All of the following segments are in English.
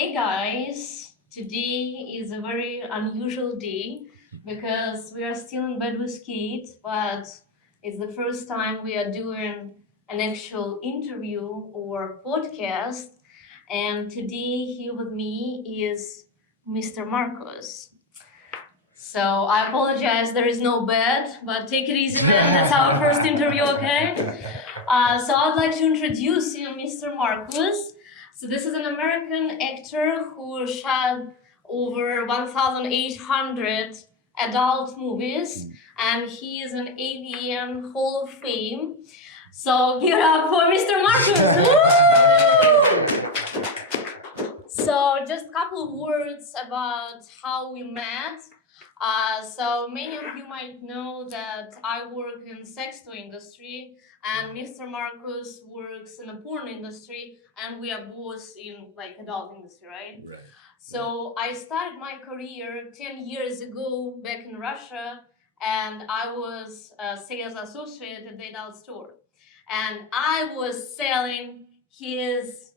Hey guys, today is a very unusual day because we are still in bed with Kate, but it's the first time we are doing an actual interview or podcast. And today, here with me is Mr. Marcos. So I apologize, there is no bed, but take it easy, man. That's our first interview, okay? So I'd like to introduce you, Mr. Marcus. So this is an American actor who shot over 1,800 adult movies, and he is an AVN Hall of Fame. So give it up for Mr. Marcus. So just a couple of words about how we met. So many of you might know that I work in sex toy industry and Mr. Marcus works in the porn industry, and we are both in like adult industry, right? Right. So I started my career 10 years ago back in Russia, and I was a sales associate at the adult store. And I was selling his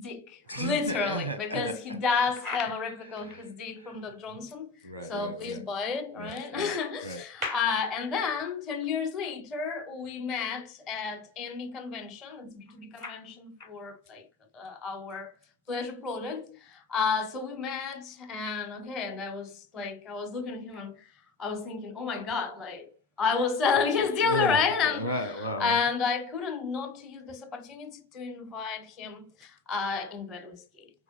dick, literally, because he does have a replica of his dick from Doc Johnson. Right, So right, please right. buy it, right? And then 10 years later, we met at AMI convention. It's B2B convention for like our pleasure product. So we met, and okay, and I was looking at him, and I was thinking, oh my god, like I was selling his dealer, right? And Wow. and I couldn't not to use this opportunity to invite him in bed with Kate.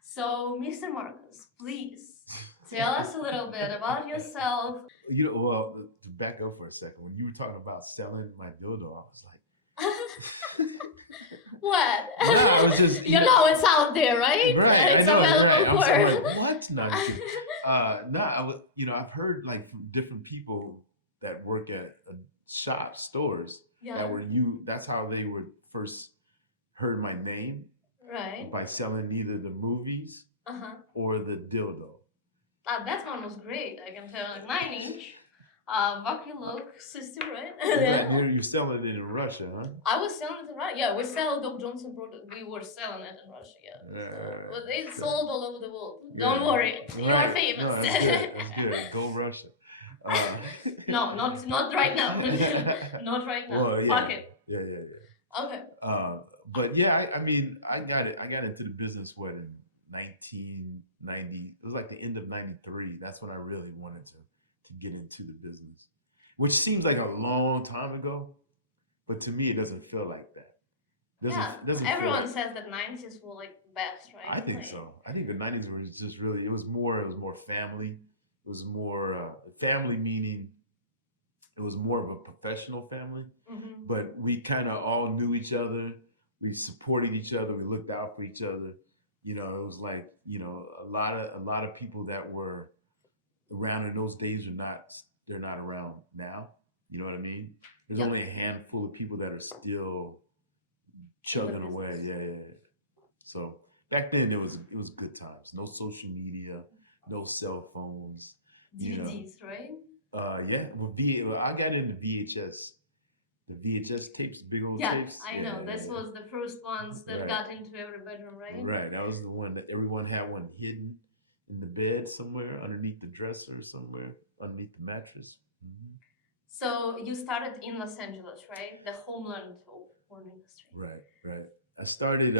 So, Mr. Marcus, please tell us a little bit about yourself. Well, to back up for a second, when you were talking about selling my dildo, I was like, What? no, I was just, it's out there, right? Right, It's I know, available right. for. I'm like, what? No, I'm just kidding. No, I was, I've heard like from different people that work at shop stores Yeah. that were that's how they would first heard my name Right. by selling either the movies or the dildo. That one was great. I can tell, like 9 inch. Bucky look, sister, right? You're selling it in Russia, huh? I was selling it in Russia. Yeah, we sell Doc Johnson product. We were selling it in Russia, yeah. But it's sold all over the world. Don't worry, you're famous. No, that's good. That's good. Go Russia. No, not right now. Not right now. Well, yeah. Fuck it. Yeah. Okay. But yeah, I mean, I got into the business in 1990. It was like the end of '93. That's when I really wanted to get into the business, which seems like a long time ago, but to me, it doesn't feel like that. Doesn't everyone feel says that 90s were like best, right? I think so. I think the '90s were just really. It was more family. It was more family, meaning it was more of a professional family. Mm-hmm. But we kind of all knew each other. We supported each other. We looked out for each other. It was like a lot of people that were around in those days they're not around now. You know what I mean? There's only a handful of people that are still chugging away. Yeah. So back then it was good times. No social media, no cell phones. DVDs, right? Yeah. Well, I got into VHS. The VHS tapes, big old tapes. I know. This was the first ones that got into every bedroom, right? Right. That was the one that everyone had one hidden in the bed somewhere, underneath the dresser, somewhere underneath the mattress. Mm-hmm. So you started in Los Angeles, right? The homeland of porn industry. Right. I started.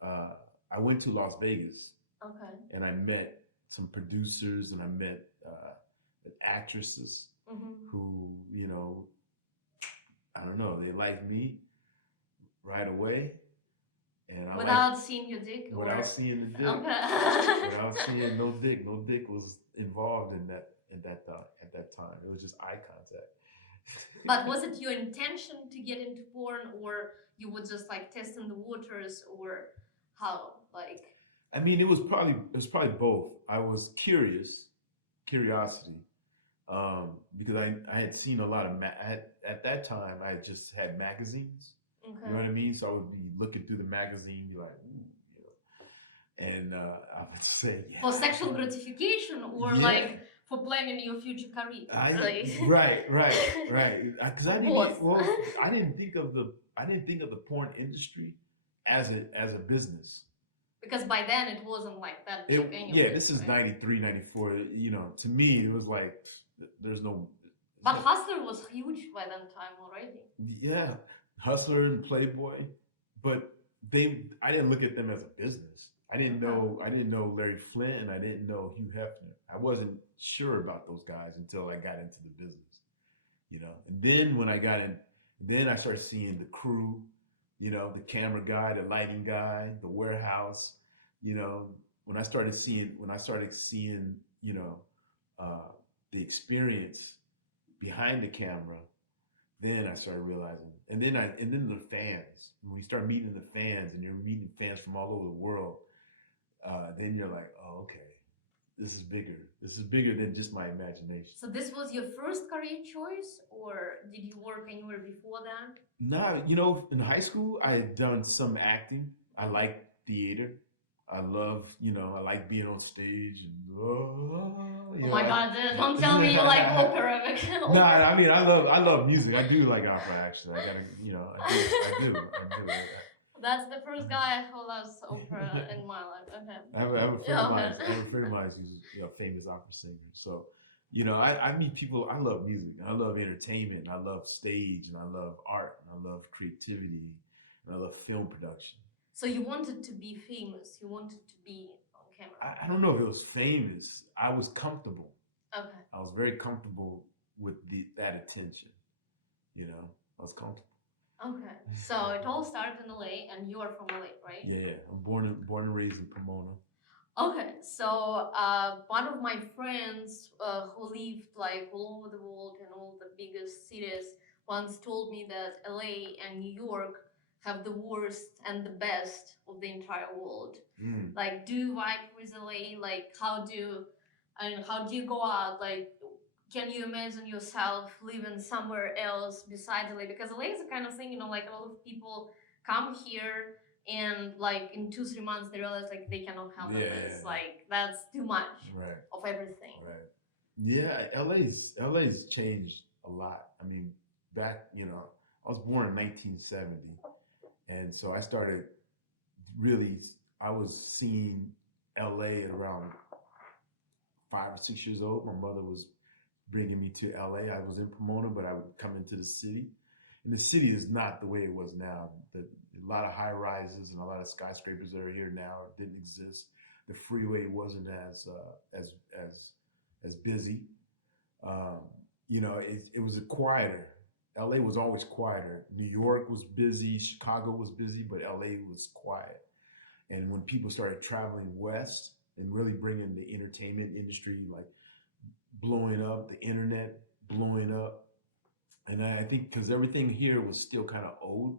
I went to Las Vegas. Okay. And I met some producers, and I met actresses who, I don't know, they liked me right away. And without seeing your dick? Without seeing the dick. Okay. Without seeing no dick. No dick was involved in that at that time. It was just eye contact. But was it your intention to get into porn, or you were just like testing the waters, or how? Like, I mean, it was probably both. I was curiosity, because I had seen a lot of at that time I just had magazines. Okay. You know what I mean? So I would be looking through the magazine, be like, ooh, and I would say, yeah. For sexual gratification, or like for planning your future career. Right. Because I didn't think of the porn industry as a business. Because by then it wasn't like that big Yeah, anyways, this is right? 93, 94. You know, to me, it was like, there's no. But Hustler was huge by that time already. Yeah, Hustler and Playboy, but I didn't look at them as a business. I didn't know Larry Flint and I didn't know Hugh Hefner. I wasn't sure about those guys until I got into the business, you know. And then when I got in, then I started seeing the crew, you know, the camera guy, the lighting guy, the warehouse, you know. When I started seeing, you know, uh, the experience behind the camera, then I started realizing, and then the fans. When you start meeting the fans, and you're meeting fans from all over the world, then you're like, oh, okay, this is bigger. This is bigger than just my imagination. So this was your first career choice, or did you work anywhere before that? Nah, you know, in high school, I had done some acting. I like theater. I love, you know, I like being on stage and Oh my God! Don't tell me you like opera. No, I mean, I love music. I do like opera. Actually, I gotta, you know, I do. That's the first guy who loves opera in my life. Okay. I have a friend of mine. I have a friend of mine who's, you know, a famous opera singer. So, you know, I meet people. I love music. I love entertainment. I love stage, and I love art, and I love creativity, and I love film production. So you wanted to be famous. You wanted to be on camera. I don't know if it was famous. I was comfortable. Okay. I was very comfortable with that attention. You know, I was comfortable. Okay. So it all started in LA, and you are from LA, right? Yeah, I'm born and raised in Pomona. Okay, so one of my friends who lived like all over the world in all the biggest cities once told me that LA and New York have the worst and the best of the entire world. Like, do you vibe with LA? Like, how do you go out? Like, can you imagine yourself living somewhere else besides LA? Because LA is the kind of thing, you know, like a lot of people come here and like in 2-3 months they realize like they cannot handle this. Like that's too much of everything. Right. Yeah, LA's changed a lot. I mean, back, you know, I was born in 1970, and so I started really. I was seeing LA at around 5 or 6 years old. My mother was bringing me to LA. I was in Pomona, but I would come into the city, and the city is not the way it was now. A lot of high rises and a lot of skyscrapers that are here now didn't exist. The freeway wasn't as busy. Um, you know, it was a quieter. LA was always quieter. New York was busy. Chicago was busy, but LA was quiet. And when people started traveling west and really bringing the entertainment industry, like blowing up, the internet blowing up, and I think because everything here was still kind of old,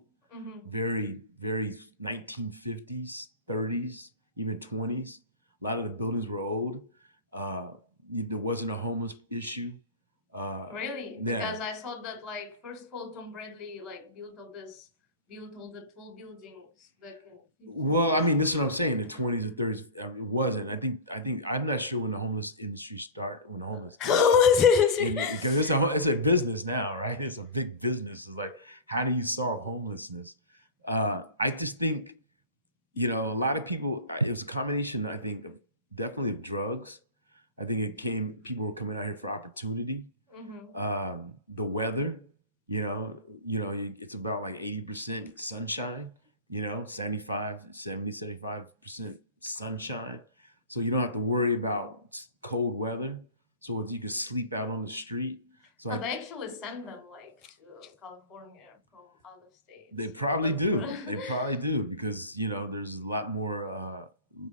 very, very 1950s, 30s, even 20s. A lot of the buildings were old. Uh, there wasn't a homeless issue. Really? Yeah. Because I saw that like first of all Tom Bradley like built all the tall buildings back in the 50s. Well, I mean, this is what I'm saying. The 20s and 30s, it wasn't. I think I'm not sure when the homeless industry started. When the homeless because it's a business now, right? It's a big business. It's like, how do you solve homelessness? I just think, you know, a lot of people. It was a combination. I think definitely of drugs. I think people were coming out here for opportunity. The weather, you know, it's about like 80% sunshine, you know, 75% sunshine. So you don't have to worry about cold weather. So if you could sleep out on the street. So they actually send them like to California from other states. They probably do. They probably do because, you know, there's a lot more.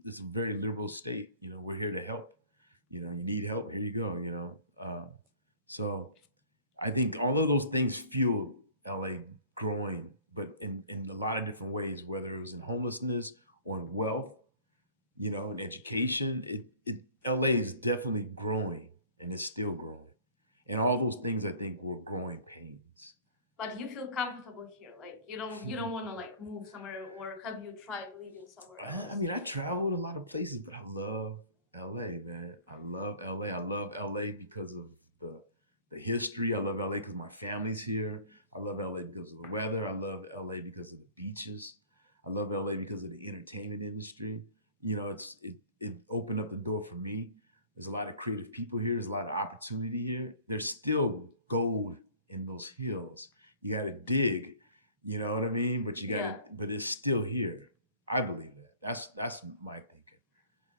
It's a very liberal state. You know, we're here to help. You know, you need help. Here you go. You know, so I think all of those things fueled LA growing, but in a lot of different ways, whether it was in homelessness or in wealth, you know, in education. LA is definitely growing and it's still growing. And all those things I think were growing pains. But you feel comfortable here, like you don't want to like move somewhere, or have you tried living somewhere else? I mean, I traveled a lot of places, but I love LA, man. I love LA. I love LA because of the history. I love LA because my family's here. I love LA because of the weather. I love LA because of the beaches. I love LA because of the entertainment industry. it opened up the door for me. There's a lot of creative people here. There's a lot of opportunity here. There's still gold in those hills. You got to dig, you know what I mean? But you got to, Yeah. but it's still here. I believe that. That's my thinking.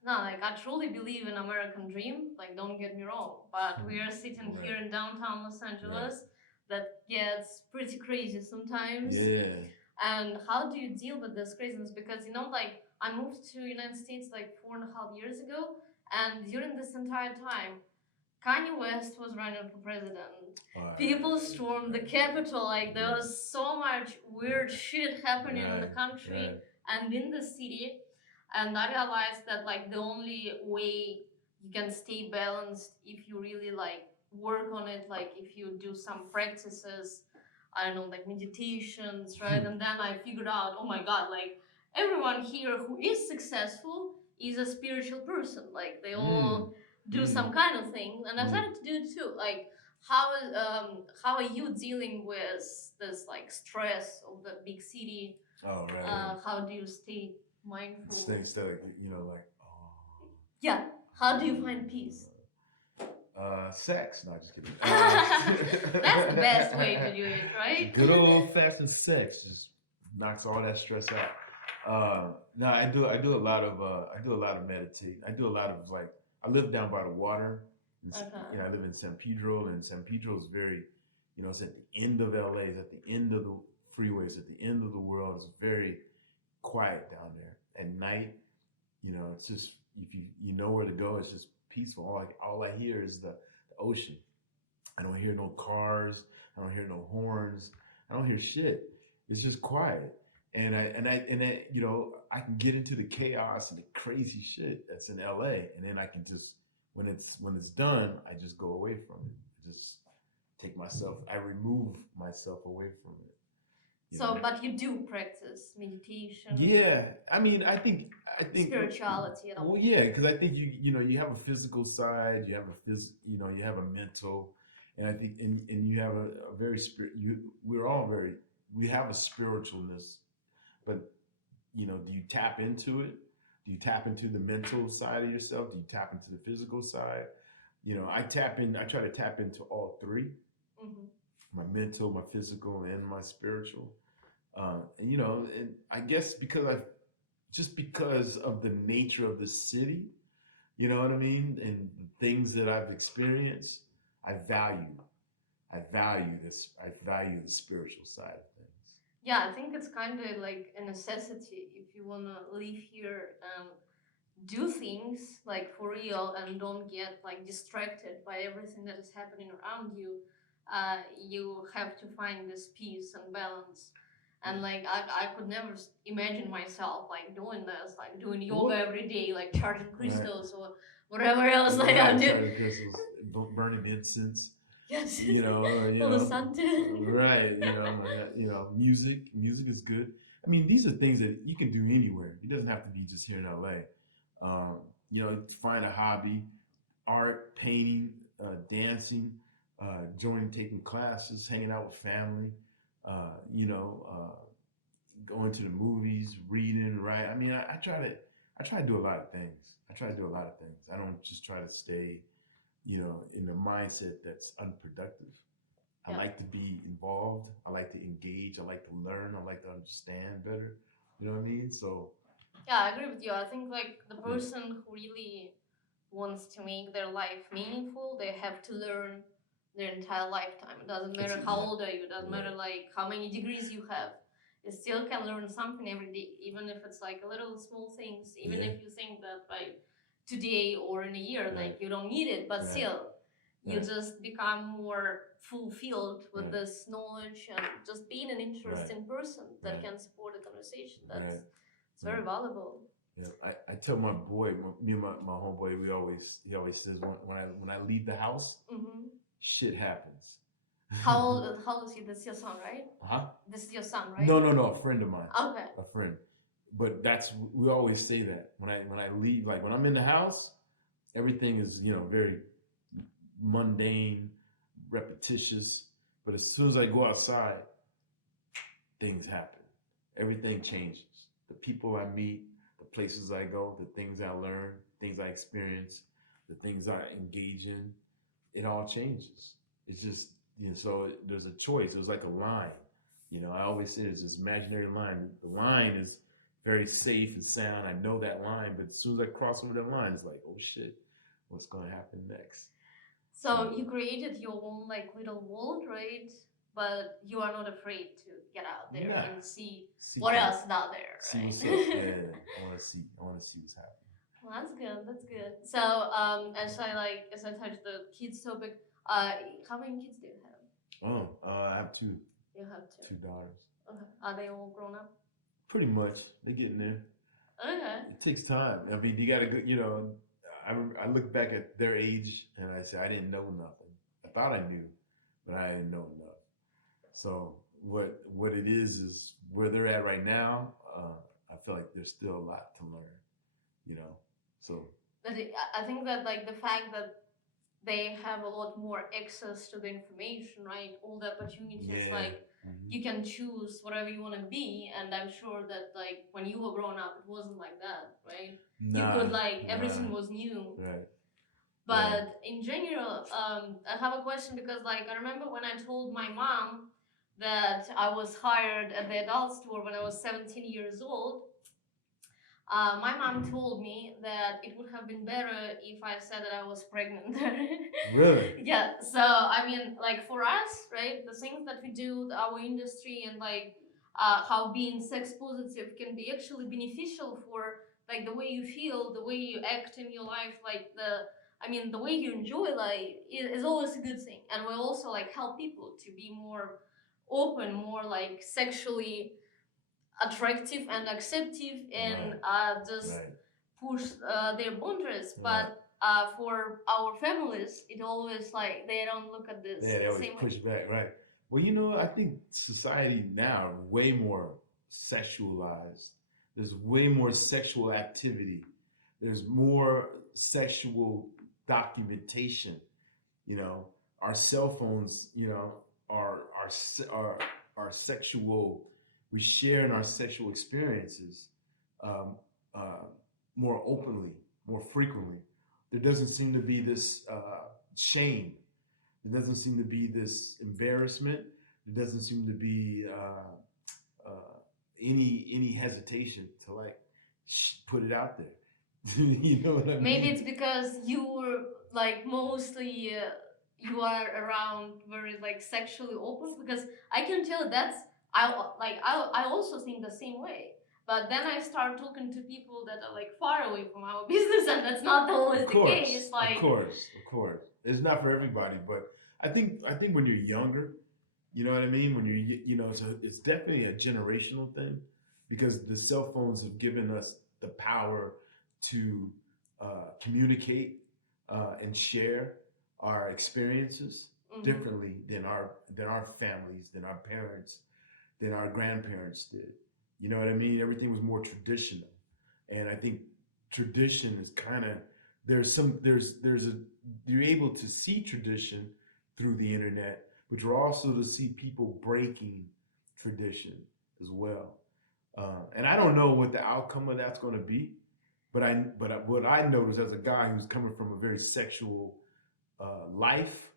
No, like I truly believe in American dream. Like, don't get me wrong, but we are sitting Right. here in downtown Los Angeles. That gets pretty crazy sometimes. Yeah. And how do you deal with this craziness? Because like I moved to United States like 4.5 years ago, and during this entire time, Kanye West was running for president. People stormed the Capitol. Like there was so much weird shit happening in the country and in the city. And I realized that like the only way you can stay balanced if you really like work on it, like if you do some practices, I don't know, like meditations, right? And then I figured out, oh my god, like everyone here who is successful is a spiritual person. Like they all do some kind of thing, and I started to do it too. Like how are you dealing with this like stress of the big city? Oh right. How do you stay mindful? Stay like like oh. Yeah. How do you find peace? Sex. No, just kidding. That's the best way to do it, right? Good old fashioned sex just knocks all that stress out. No, I do a lot of meditating. I do a lot of like I live down by the water. Okay. I live in San Pedro, and San Pedro is very, it's at the end of LA, it's at the end of the freeways, at the end of the world. It's very quiet down there at night. It's just if you know where to go, it's just peaceful. All I hear is the ocean. I don't hear no cars. I don't hear no horns. I don't hear shit. It's just quiet. I can get into the chaos and the crazy shit that's in LA, and then I can just when it's done, I just go away from it. I just I remove myself away from it. So, but you do practice meditation. Yeah, I mean, I think spirituality at all. Well, yeah, because I think you have a physical side, you have you have a mental, and I think and you have a very spirit. We're all very we have a spiritualness, but do you tap into it? Do you tap into the mental side of yourself? Do you tap into the physical side? I try to tap into all three: my mental, my physical, and my spiritual. And I guess because of the nature of the city, you know what I mean, and the things that I've experienced, I value, I value this. I value the spiritual side of things. Yeah, I think it's kind of like a necessity if you want to live here and do things like for real and don't get like distracted by everything that is happening around you. You have to find this peace and balance. And like I could never imagine myself like doing this, like doing yoga every day, like charging crystals or whatever else like I'm doing. Charging crystals, burning incense. Yes. All the Santa. Right. Music is good. I mean, these are things that you can do anywhere. It doesn't have to be just here in LA. Find a hobby, art, painting, dancing, taking classes, hanging out with family, uh, you know, uh, going to the movies, reading, right? I mean, I try to do a lot of things. I try to do a lot of things. I don't just try to stay, in a mindset that's unproductive. I like to be involved. I like to engage. I like to learn. I like to understand better. You know what I mean? So yeah, I agree with you. I think like the person who really wants to make their life meaningful, they have to learn their entire lifetime. It doesn't matter how old are you, it doesn't matter like how many degrees you have. You still can learn something every day, even if it's like a little small things, even if you think that by today or in a year, like you don't need it, but still you just become more fulfilled with this knowledge and just being an interesting person that can support a conversation. That's it's very valuable. Yeah, I tell my boy, me and my homeboy, he always says when I leave the house, shit happens. How old is he? This is your son, right? Huh? This is your son, right? No, a friend of mine. Okay. A friend. But we always say that when I leave, like when I'm in the house, everything is very mundane, repetitious. But as soon as I go outside, things happen. Everything changes. The people I meet, the places I go, the things I learn, things I experience, the things I engage in, it all changes. It's just, so there's a choice. It was like a line. I always say there's this imaginary line. The line is very safe and sound. I know that line, but as soon as I cross over that line, it's like, oh shit, what's going to happen next? So you created your own like little world, right? But you are not afraid to get out there and see what else is out there, see right? what's up. Yeah, I want to see. I want to see what's happening. Well, that's good. That's good. So, as I touched the kids topic, how many kids do you have? Oh, I have two. You have two. Two daughters. Okay. Are they all grown up? Pretty much. They're getting there. Okay. It takes time. I mean, you got to go. I look back at their age and I say I didn't know nothing. I thought I knew, but I didn't know enough. So what it is where they're at right now. I feel like there's still a lot to learn. So. But I think that like the fact that they have a lot more access to the information, right? All the opportunities, like you can choose whatever you want to be, and I'm sure that like when you were growing up, it wasn't like that, right? Nah, you could like everything was new. Right. But in general, I have a question because like I remember when I told my mom that I was hired at the adult store when I was 17 years old. My mom told me that it would have been better if I said that I was pregnant. Really? Yeah. So I mean, like for us, right? The things that we do, our industry, and like how being sex positive can be actually beneficial for like the way you feel, the way you act in your life, like the way you enjoy life is always a good thing. And we also like help people to be more open, more like sexually attractive and acceptive and just push their boundaries. But for our families, it always like they don't look at this. Yeah, they always push back, right? Well, I think society now way more sexualized. There's way more sexual activity. There's more sexual documentation. Our cell phones, our sexual. We share in our sexual experiences um, more openly, more frequently. There doesn't seem to be this shame. There doesn't seem to be this embarrassment. There doesn't seem to be any hesitation to like put it out there. You know what I mean? Maybe it's because you were like mostly you are around very like sexually open, because I can tell that's I also think the same way. But then I start talking to people that are like far away from our business, and that's not always the case. Like, of course, it's not for everybody. But I think when you're younger, you know what I mean. When it's definitely a generational thing, because the cell phones have given us the power to communicate and share our experiences differently than our families, than our parents, than our grandparents did. You know what I mean? Everything was more traditional, and I think tradition is kind of there's a you're able to see tradition through the internet, but you're also to see people breaking tradition as well. And I don't know what the outcome of that's going to be, but what I notice as a guy who's coming from a very sexual life,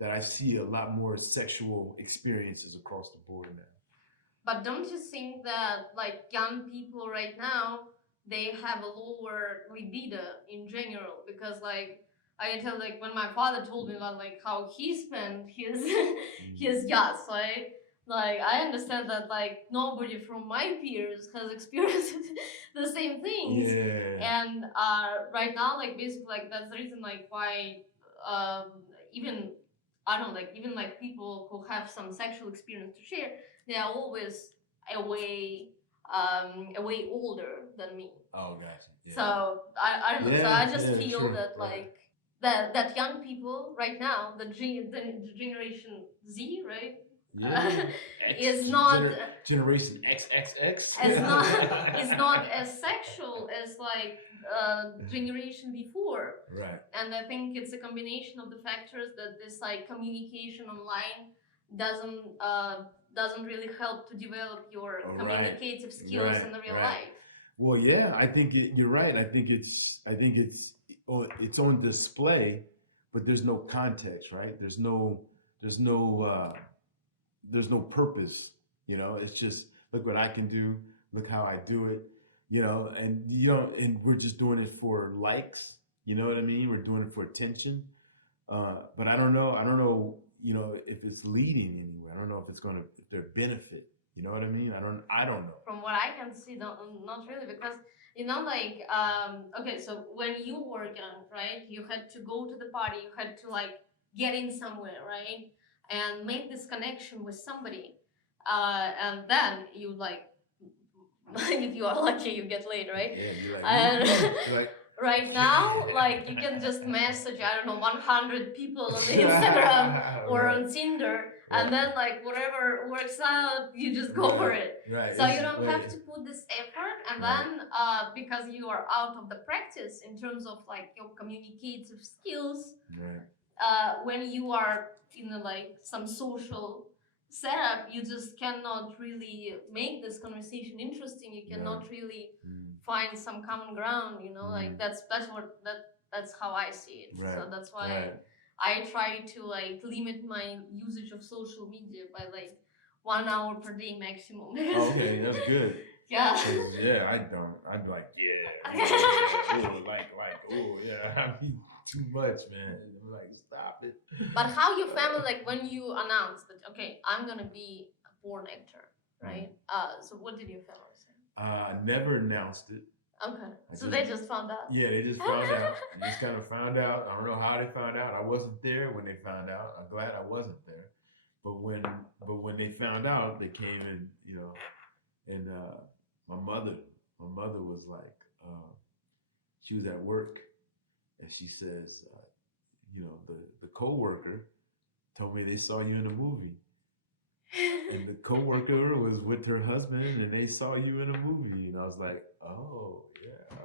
that I see a lot more sexual experiences across the board now. But don't you think that like young people right now, they have a lower libido in general? Because like I can tell, like when my father told me about like how he spent his his yachts, right? Like I understand that like nobody from my peers has experienced the same things. Yeah. And right now, like basically, like that's the reason like why even I don't know, like even like people who have some sexual experience to share, they are always a way older than me. Oh, gotcha. Yeah. So I don't know. So I just feel that like that young people right now, the generation Z, right? Yeah. Is not generation XXX. is not as sexual as like generation before. Right. And I think it's a combination of the factors that this like communication online doesn't really help to develop your communicative skills in the real life. Well, yeah, I think you're right. I think it's on display, but there's no context, right? There's no there's no purpose. It's just look what I can do, look how I do it. And we're just doing it for likes. You know what I mean? We're doing it for attention. But I don't know. I don't know. If it's leading anywhere. I don't know if it's going to if their benefit. You know what I mean? I don't know. From what I can see, not really, because like okay, so when you were young, right, you had to go to the party, you had to like get in somewhere, right, and make this connection with somebody, and then you like, if you are lucky, you get laid, right? Yeah, you're like, And you're like, right now, like you can just message, I don't know, 100 people on Instagram or right, on Tinder, right, and then like whatever works out, you just go for it. right. So you don't have to put this effort, and Right. then because you are out of the practice in terms of like your communicative skills, Right. when you are in like some social setup, you just cannot really make this conversation interesting. You cannot Right. really Mm. find some common ground. Like Mm. that's how I see it. Right. So that's why Right. I try to like limit my usage of social media by like 1 hour per day maximum. Oh, okay, that's good. Yeah. 'Cause, yeah, I don't. I'd be like, oh, yeah. I mean, too much, man. I'm like, stop it. But how your family, like when you announced that, okay, I'm gonna be a porn actor, right? So what did your family say? Never announced it. Okay, so they just found out. Yeah, they just found out. They just kind of found out. I don't know how they found out. I wasn't there when they found out. I'm glad I wasn't there. But when they found out, they came and and my mother, my mother was like, she was at work, and she says, the coworker told me they saw you in a movie, and the coworker was with her husband, and they saw you in a movie, and I was like, oh yeah.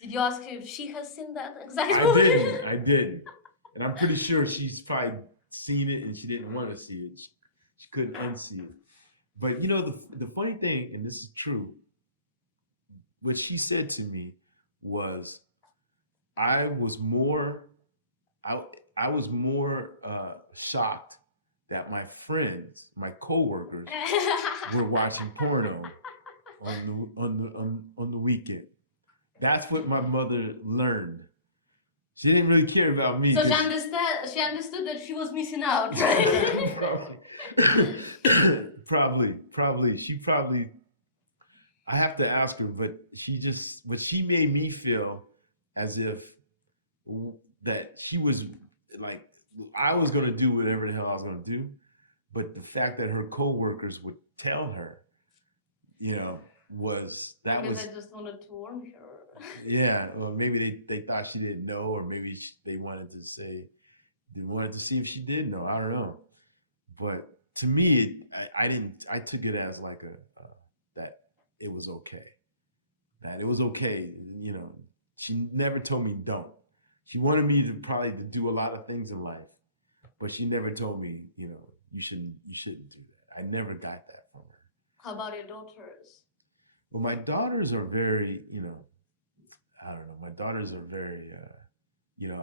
Did you ask her if she has seen that exact I movie? didn't. I did, and I'm pretty sure she's probably seen it, and she didn't want to see it. She couldn't unsee it. But the funny thing, and this is true, what she said to me was, I was more, I, I was more shocked that my friends, my coworkers, were watching porno on the weekend. That's what my mother learned. She didn't really care about me. So she understood that she was missing out, right? Probably. She probably. I have to ask her, but she made me feel as if that she was like, I was gonna do whatever the hell I was gonna do, but the fact that her coworkers would tell her, was that Maybe was they just wanted to warn her. yeah. Well, maybe they thought she didn't know, or maybe they wanted to say they wanted to see if she did know. I don't know, but to me, I didn't. I took it as like that it was okay. That it was okay. She never told me don't. She wanted me to probably to do a lot of things in life, but she never told me, you shouldn't do that. I never got that from her. How about your daughters? Well, my daughters are very, I don't know. My daughters are very,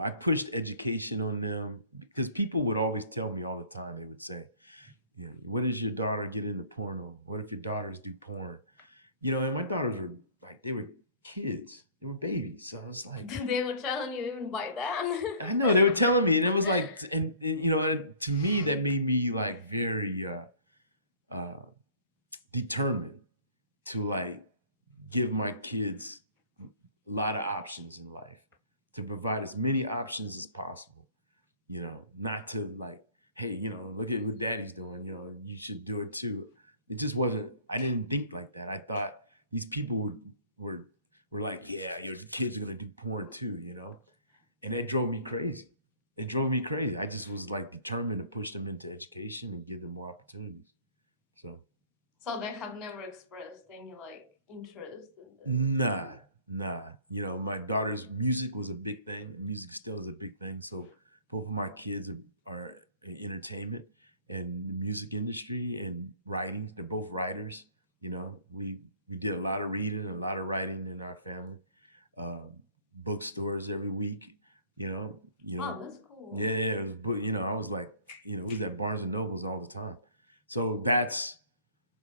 I pushed education on them because people would always tell me all the time. They would say, what does your daughter get into porno? What if your daughters do porn? And my daughters were like, they were kids. They were babies. So I was like, They were telling you even by then. I know they were telling me, and it was like, to me that made me like very determined to like give my kids a lot of options in life, to provide as many options as possible. Not to like, hey, look at what daddy's doing. You should do it too. It just wasn't. I didn't think like that. I thought these people were like, yeah, your kids are gonna do porn too. And it drove me crazy. It drove me crazy. I just was like determined to push them into education and give them more opportunities. So So they have never expressed any like interest in this. nah. My daughter's music was a big thing. Music still is a big thing. So both of my kids are in entertainment and the music industry and writing. They're both writers. We we did a lot of reading, a lot of writing in our family. Um, Bookstores every week, you know, you know, Oh, that's cool. yeah, yeah, it was book. You know, I was like, we was at Barnes and Nobles all the time. So that's,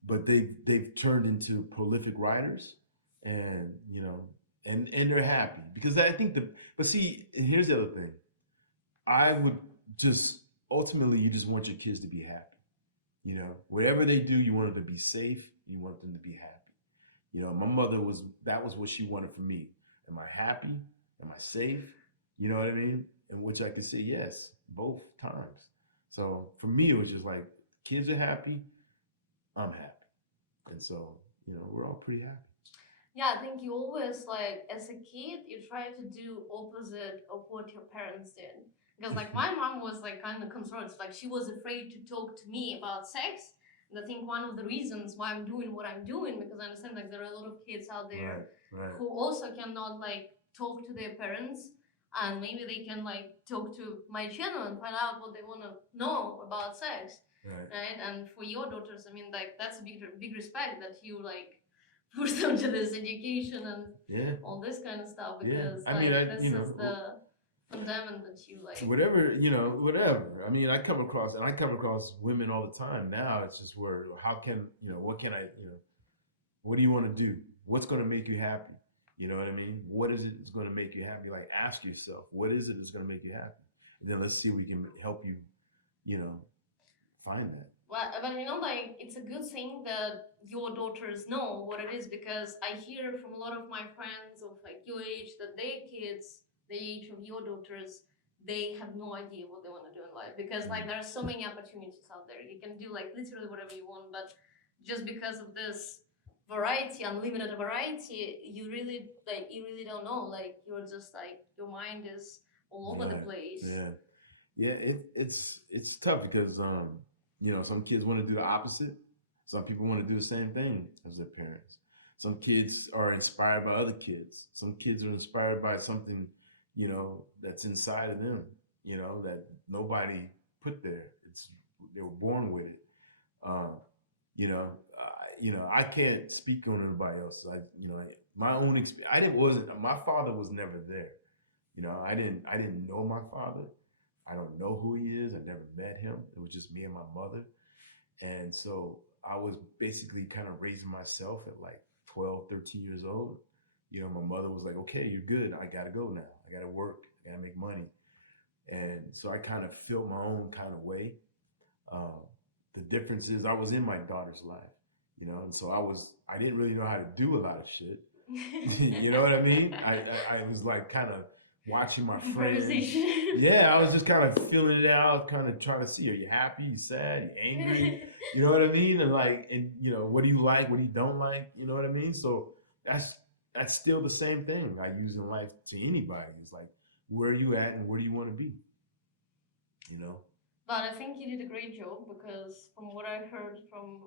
but they've turned into prolific writers, and and they're happy because I think but see, and here's the other thing. I would just ultimately you just want your kids to be happy. Whatever they do, you want them to be safe. You want them to be happy. My mother that was what she wanted for me. Am I happy? Am I safe? You know what I mean? And which I could say yes, both times. So for me, it was just like kids are happy, I'm happy, and so we're all pretty happy. Yeah, I think you always like as a kid you try to do opposite of what your parents did. Because like my mom was like kind of concerned, like she was afraid to talk to me about sex. And I think one of the reasons why I'm doing what I'm doing, because I understand like there are a lot of kids out there Right. who also cannot like talk to their parents, and maybe they can like talk to my channel and find out what they want to know about sex. Right. And for your daughters, I mean, like that's a big respect that you like push them to this education and Yeah. all this kind of stuff, Yeah. because I mean, this is the fundament that you like. Whatever. I mean, I come across women all the time now. It's just where, how can, what can I, what do you want to do? What's going to make you happy? You know what I mean? What is it that's going to make you happy? Like, ask yourself, what is it that's going to make you happy? And then let's see if we can help you, you know, find that. Well, but like it's a good thing that your daughters know what it is, because I hear from a lot of my friends of like your age that their kids, the age of your daughters, they have no idea what they want to do in life, because like there are so many opportunities out there. You can do like literally whatever you want, but just because of this variety, unlimited variety, you really don't know. Like you're just like your mind is all over the place. Yeah. Yeah, it's tough because some kids want to do the opposite. Some people want to do the same thing as their parents. Some kids are inspired by other kids. Some kids are inspired by something, that's inside of them, that nobody put there. They were born with it. Um, I can't speak on anybody else. My own experience. I didn't wasn't My father was never there. I didn't know my father. I don't know who he is. I never met him. It was just me and my mother. And so I was basically kind of raising myself at like 12, 13 years old. My mother was like, okay, you're good. I got to go now. I got to work. I got to make money. And so I kind of felt my own kind of way. Um, the difference is I was in my daughter's life, and so I didn't really know how to do a lot of shit. You know what I mean? I was like kind of watching my friends. Yeah, I was just kind of feeling it out, kind of trying to see, are you happy, you sad, you angry? You know what I mean? And what do you like, what do you don't like? You know what I mean? So that's still the same thing I use in life to anybody. It's like, where are you at and where do you want to be? You know? But I think you did a great job, because from what I heard from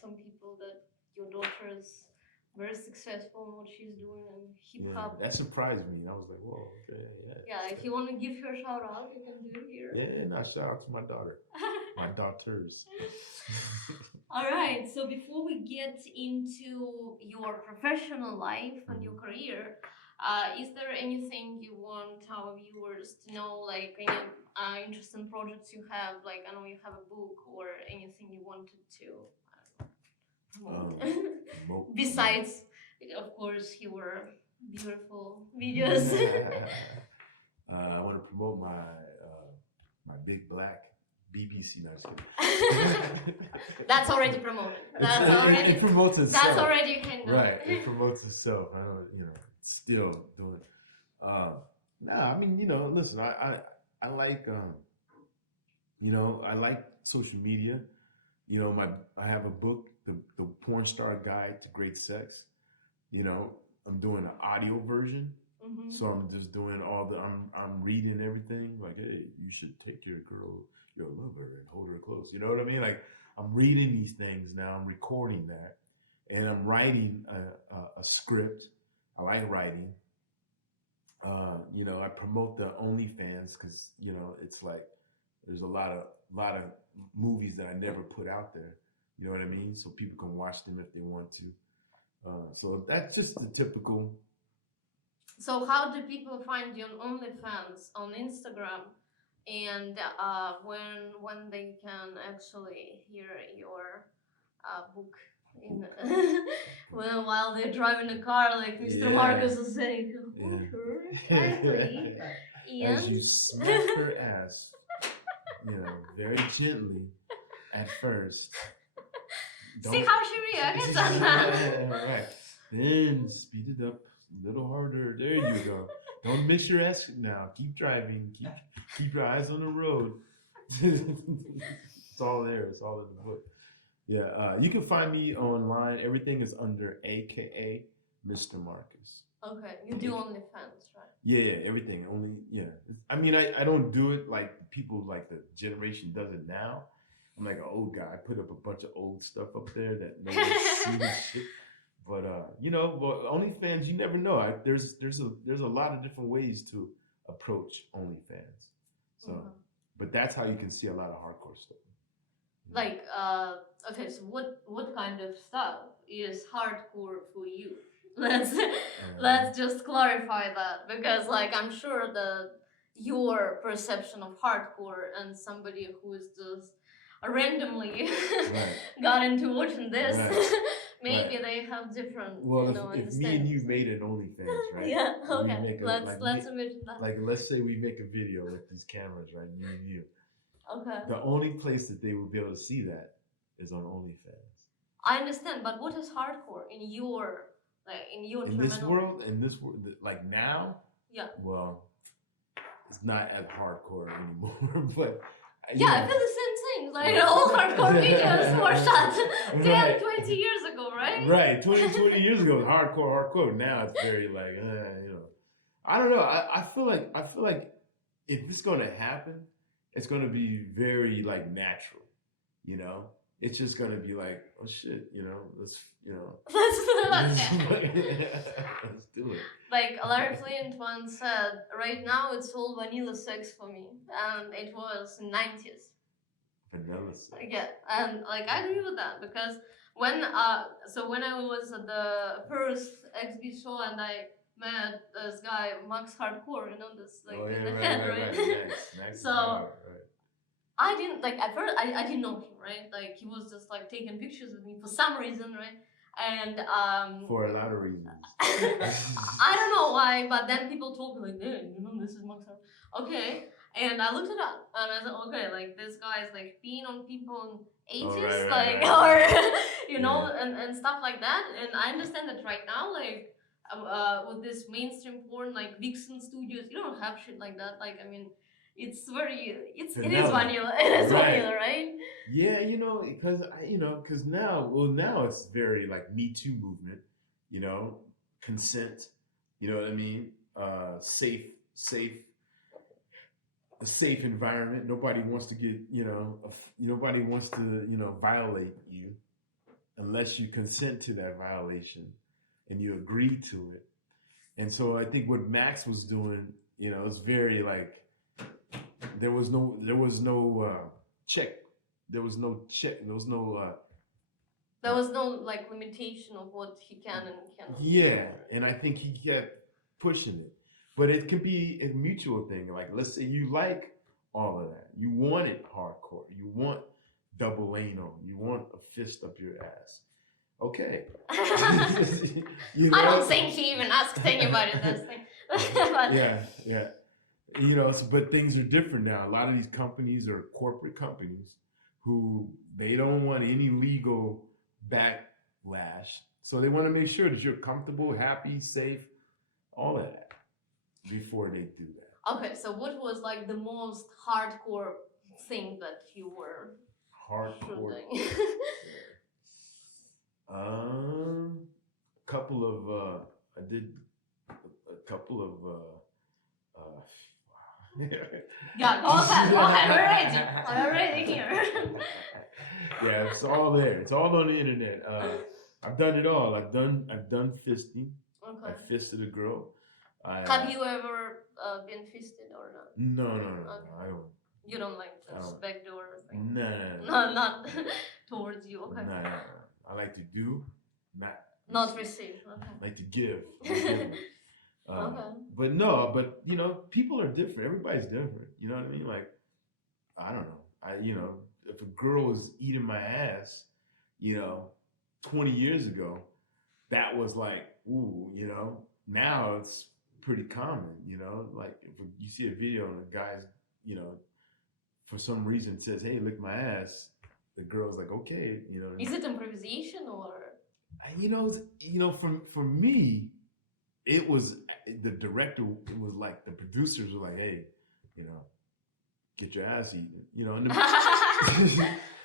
some people, that your daughter is very successful in what she's doing in hip hop. Yeah, that surprised me. I was like, whoa, okay, yeah. Yeah, if you want to give her a shout out, you can do it here. Yeah, no, shout out to my daughter, my daughters. All right. So before we get into your professional life and your career, is there anything you want our viewers to know, like any interesting projects you have? Like I know you have a book or anything you wanted to promote. Besides, of course, your beautiful videos. I want to promote my big black BBC. No, just kidding. That's already promoted. It promotes itself. That's already handled. Right. It promotes itself. I don't, still doing it. Nah, I mean, listen, I like, I like social media. I have a book, the Porn Star Guide to Great Sex. I'm doing an audio version. Mm-hmm. So I'm just doing I'm reading everything. Like, hey, you should take your girl, your lover, and hold her close. You know what I mean? Like, I'm reading these things now. I'm recording that, and I'm writing a script. I like writing. I promote the OnlyFans because it's like there's a lot of movies that I never put out there. You know what I mean? So people can watch them if they want to. So that's just the typical. So how do people find you on OnlyFans on Instagram, and when they can actually hear your book in while they're driving the car, like Mr. Yeah, Marcus is saying, oh, sure, quietly, yeah. As and you smack her ass, very gently at first. see Don't. how she reacts. Right. Then speed it up a little harder. There you go. Don't miss your exit now. Keep driving. Keep your eyes on the road. It's all there. It's all in the book. Yeah. You can find me online. Everything is under AKA Mr. Marcus. Okay, you do OnlyFans, right? Yeah, everything. Only I mean, I don't do it like people like the generation does it now. I'm like an old guy. I put up a bunch of old stuff up there that no one's seen and shit. But but OnlyFans, you never know. There's a lot of different ways to approach OnlyFans. So, but that's how you can see a lot of hardcore stuff. Like, okay, so what kind of stuff is hardcore for you? Let's just clarify that, because like I'm sure that your perception of hardcore and somebody who is just randomly Right. got into watching this, Right. maybe they have different, if me and you made an OnlyFans, right? Yeah, We okay. make Let's imagine that. like let's say we make a video with these cameras, right? Me and you. Okay. The only place that they will be able to see that is on OnlyFans. I understand, but what is hardcore in your in this world, like now? Yeah. Well, it's not as hardcore anymore, but yeah, I feel the same thing. Like all hardcore videos were shot 10, 20 years ago, right? Right, 20 years ago, it was hardcore. Now it's very like, I don't know. I feel like if it's gonna happen, it's gonna be very like natural, It's just gonna be like, oh shit, let's let's do it. Like Larry Flint once said, right now it's all vanilla sex for me, and it was 90s. Vanilla sex. Yeah, and like I agree with that, because when I was at the first XB show and I met this guy Max Hardcore, this like in the head, right? Max So right. I didn't like at first. I didn't know him, right? Like he was just like taking pictures with me for some reason, right? And for a lot of reasons. I don't know why, but then people told me like, hey, this is Max Hardcore. Okay, and I looked it up, and I said, okay, like this guy is like peeing on people in 80s, or and stuff like that. And I understand that right now, like with this mainstream porn, like Vixen Studios, you don't have shit like that. Like I mean, it is vanilla. It is vanilla, right? Yeah, because now it's very like Me Too movement, consent, you know what I mean? A safe environment. Nobody wants to get, nobody wants to, violate you unless you consent to that violation and you agree to it. And so I think what Max was doing, it's very like, there was no check. There was no check. There was no like limitation of what he can and cannot. Yeah, and I think he kept pushing it. But it can be a mutual thing. Like let's say you like all of that. You want it hardcore. You want double anal. You want a fist up your ass. Okay. I don't think he even asked anybody this thing. Yeah. But things are different now. A lot of these companies are corporate companies who they don't want any legal backlash. So they want to make sure that you're comfortable, happy, safe, all of that before they do that. Okay, so what was like the most hardcore thing that you were shooting? I did a couple of yeah, go ahead. We're ready here. Yeah, it's all there. It's all on the internet. I've done it all. I've done fisting. Okay. I fisted a girl. Have you ever been fisted or not? No. Okay. I don't. You don't like this backdoor thing? No. No, not towards you. Okay. No. I like to do, not Not receive. Okay. like to give. I'm a giver. Okay. But no, but you know, people are different. Everybody's different. You know what I mean? Like, I don't know. You know, if a girl was eating my ass, you know, 20 years ago, that was like, ooh, you know. Now it's pretty common, you know. Like if you see a video and a guy's, you know, for some reason says, "Hey, lick my ass," the girl's like, "Okay," you know. Is it improvisation or? You know, for me, it was the director. It was like the producers were like, "Hey, you know, get your ass eaten," you know. And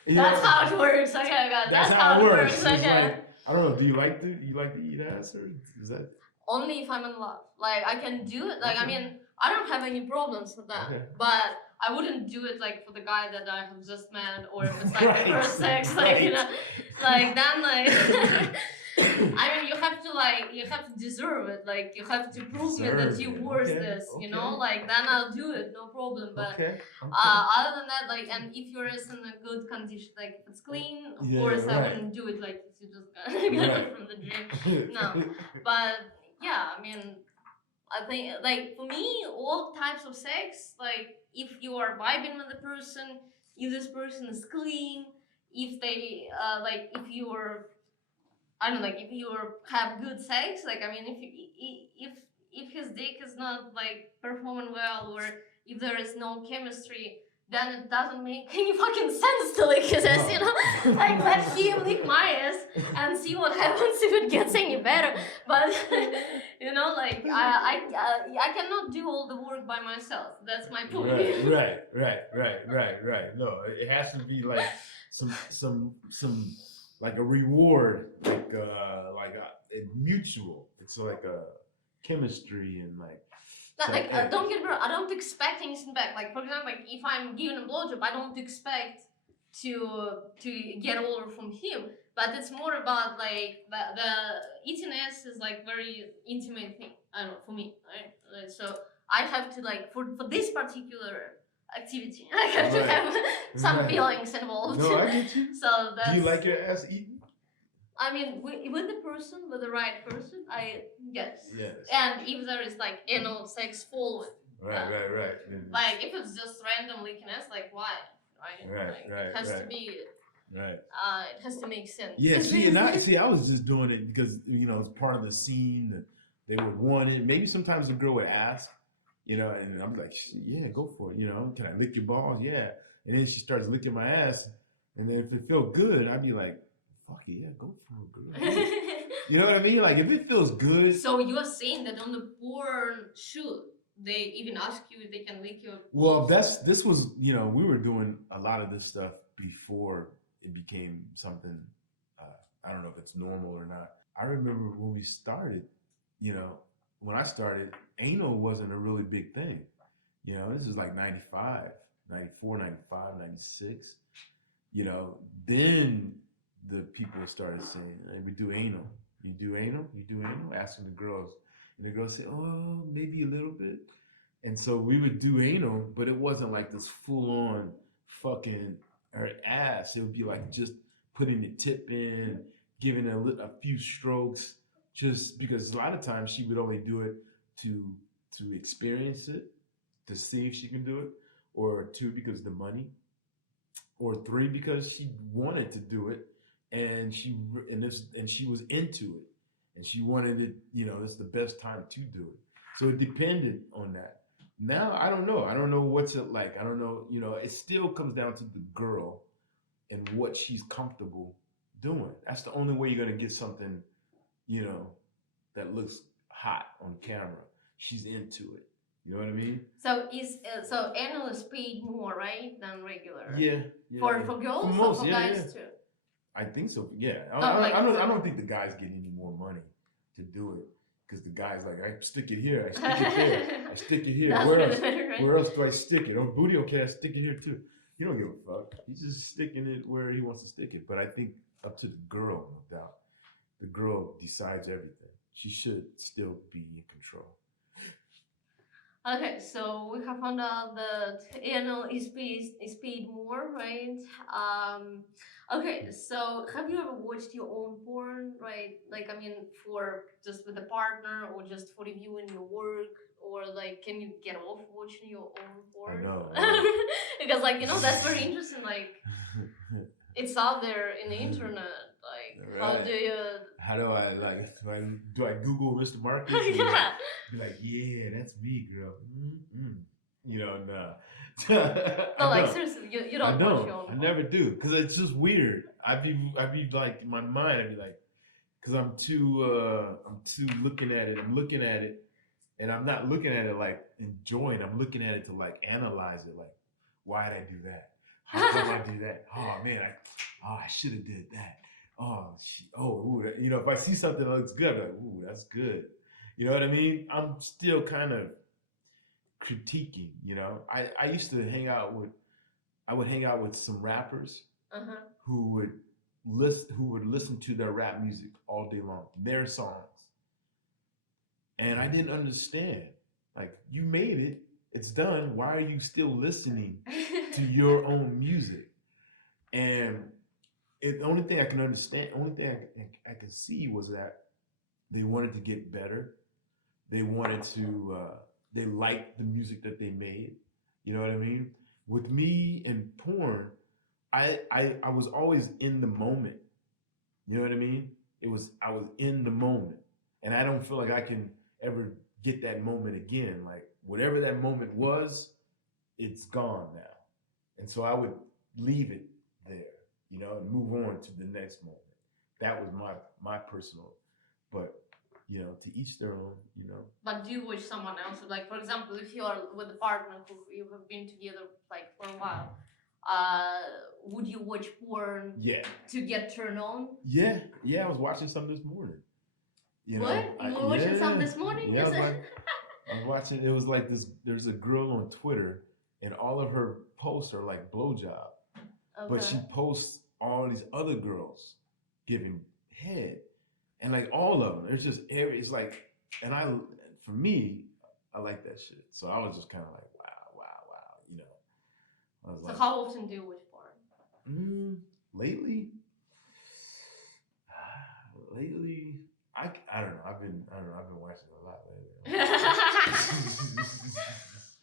you That's know, how it works. Okay, I got. that's That's how how it it works. works. It's Okay. like I don't know. Do you like to eat ass, or is that Only if I'm in love. Like I can do it. Like I okay? mean, I don't have any problems with that. Okay. But I wouldn't do it like for the guy that I have just met, or if it's like Right, the first sex, like right. you know, like then like. I mean, you have to deserve it. Like you have to prove me that Deserve you it. worth Okay, this. You know, okay. like then I'll do it, no problem. But Okay. other than that, like, and if you're in a good condition, like if it's clean, of Yeah, course I right. wouldn't do it like if you just got Right. it from the gym. No, but yeah, I mean, I think like for me, all types of sex, like if you are vibing with the person, if this person is clean, if they like if you're I don't know, like if you have good sex, like I mean, if his dick is not like performing well, or if there is no chemistry, then it doesn't make any fucking sense to lick his ass, you know? Like let him lick my ass and see what happens if it gets any better. But you know, like I cannot do all the work by myself. That's my point. Right. No, it has to be like some like a reward, like a mutual. It's like a chemistry and like. Not, like don't get me wrong, I don't expect anything back. Like for example, like if I'm giving a blowjob, I don't expect to get over from him. But it's more about like the eating ass is like very intimate thing. I don't know, for me, right? So I have to like for this particular activity, I have to have some feelings involved. No, I get you. So that's. Do you like your ass eaten? I mean, with the person, with the right person, yes. Yes. And if there is like anal sex following. Right. Like if it's just random licking ass, like why? Right. Like, Right. It has to be. Right. It has to make sense. Yeah. I was just doing it because you know it's part of the scene that they would want it. Maybe sometimes the girl would ask, you know, and I'm like, yeah, go for it. You know, can I lick your balls? Yeah. And then she starts licking my ass, and then if it felt good, I'd be like, fuck it, yeah, go for it, girl. You know what I mean? Like if it feels good. So you are saying that on the porn shoot, they even ask you if they can lick your. Well, this was, you know, we were doing a lot of this stuff before it became something. I don't know if it's normal or not. I remember when we started, you know, when I started, anal wasn't a really big thing. You know, this is like 95, 94, 95, 96. You know, then the people started saying, hey, we do anal. You do anal? You do anal? Asking the girls. And the girls say, oh, maybe a little bit. And so we would do anal, but it wasn't like this full on fucking her ass. It would be like just putting the tip in, giving a few strokes, just because a lot of times she would only do it to experience it, to see if she can do it, or two because the money, or three because she wanted to do it, and she was into it, and she wanted it. You know, it's the best time to do it. So it depended on that. Now I don't know. I don't know what's it like. I don't know. You know, it still comes down to the girl and what she's comfortable doing. That's the only way you're gonna get something, you know, that looks hot on camera. She's into it. You know what I mean? So so anal is paid more, right, than regular? Yeah. For girls for most, or for guys too? I think so. Yeah. Like I don't think the guys get any more money to do it. Because the guy's like, I stick it here, I stick it there, I stick it here. Where else do I stick it? On booty, okay, I stick it here too. He don't give a fuck. He's just sticking it where he wants to stick it. But I think up to the girl, no doubt. The girl decides everything. She should still be in control. Okay, so we have found out that anal is paid more, right? Um, okay, so have you ever watched your own porn, right? Like, I mean, for just with a partner or just for reviewing your work, or like, can you get off watching your own I porn? know, right? Because, like, that's very interesting. Like, it's out there in the internet. Like, how do Right. you? How do I like? Do I Google Mr. Marcus and Yeah. be like, yeah, that's me, girl. Mm-mm. Nah. No, I like don't. seriously, you I don't watch don't. your own I porn. never do because it's just weird. I'd be like in my mind. I'd be like, because I'm too looking at it. I'm looking at it, and I'm not looking at it like enjoying. I'm looking at it to like analyze it. Like, why did I do that? How come I do that? Oh man, I should have did that. Ooh, if I see something that looks good, I'm like, ooh, that's good. You know what I mean? I'm still kind of critiquing. I used to hang out with I would hang out with some rappers Uh-huh. who would listen to their rap music all day long, their songs, and I didn't understand. Like, you made it, it's done. Why are you still listening to your own music? And the only thing I can understand, only thing I can see was that they wanted to get better. They wanted to. They liked the music that they made. You know what I mean? With me and porn, I was always in the moment. You know what I mean? I was in the moment, and I don't feel like I can ever get that moment again. Like, whatever that moment was, it's gone now, and so I would leave it there, and move on to the next moment. That was my personal, but to each their own. But do you watch someone else? Like, for example, if you are with a partner who you have been together like for a while, would you watch porn Yeah, to get turned on? yeah. I was watching some this morning. What? You were watching some this morning? Yeah. Is it? I was watching. It was like this. There's a girl on Twitter, and all of her posts are like blowjob, but she Okay. posts all these other girls giving head, and like all of them. It's just it's like, and for me, I like that shit. So I was just kind of like, wow, wow, wow. I was So like, how often do you watch porn? lately, lately, I don't know. I've been watching a lot lately.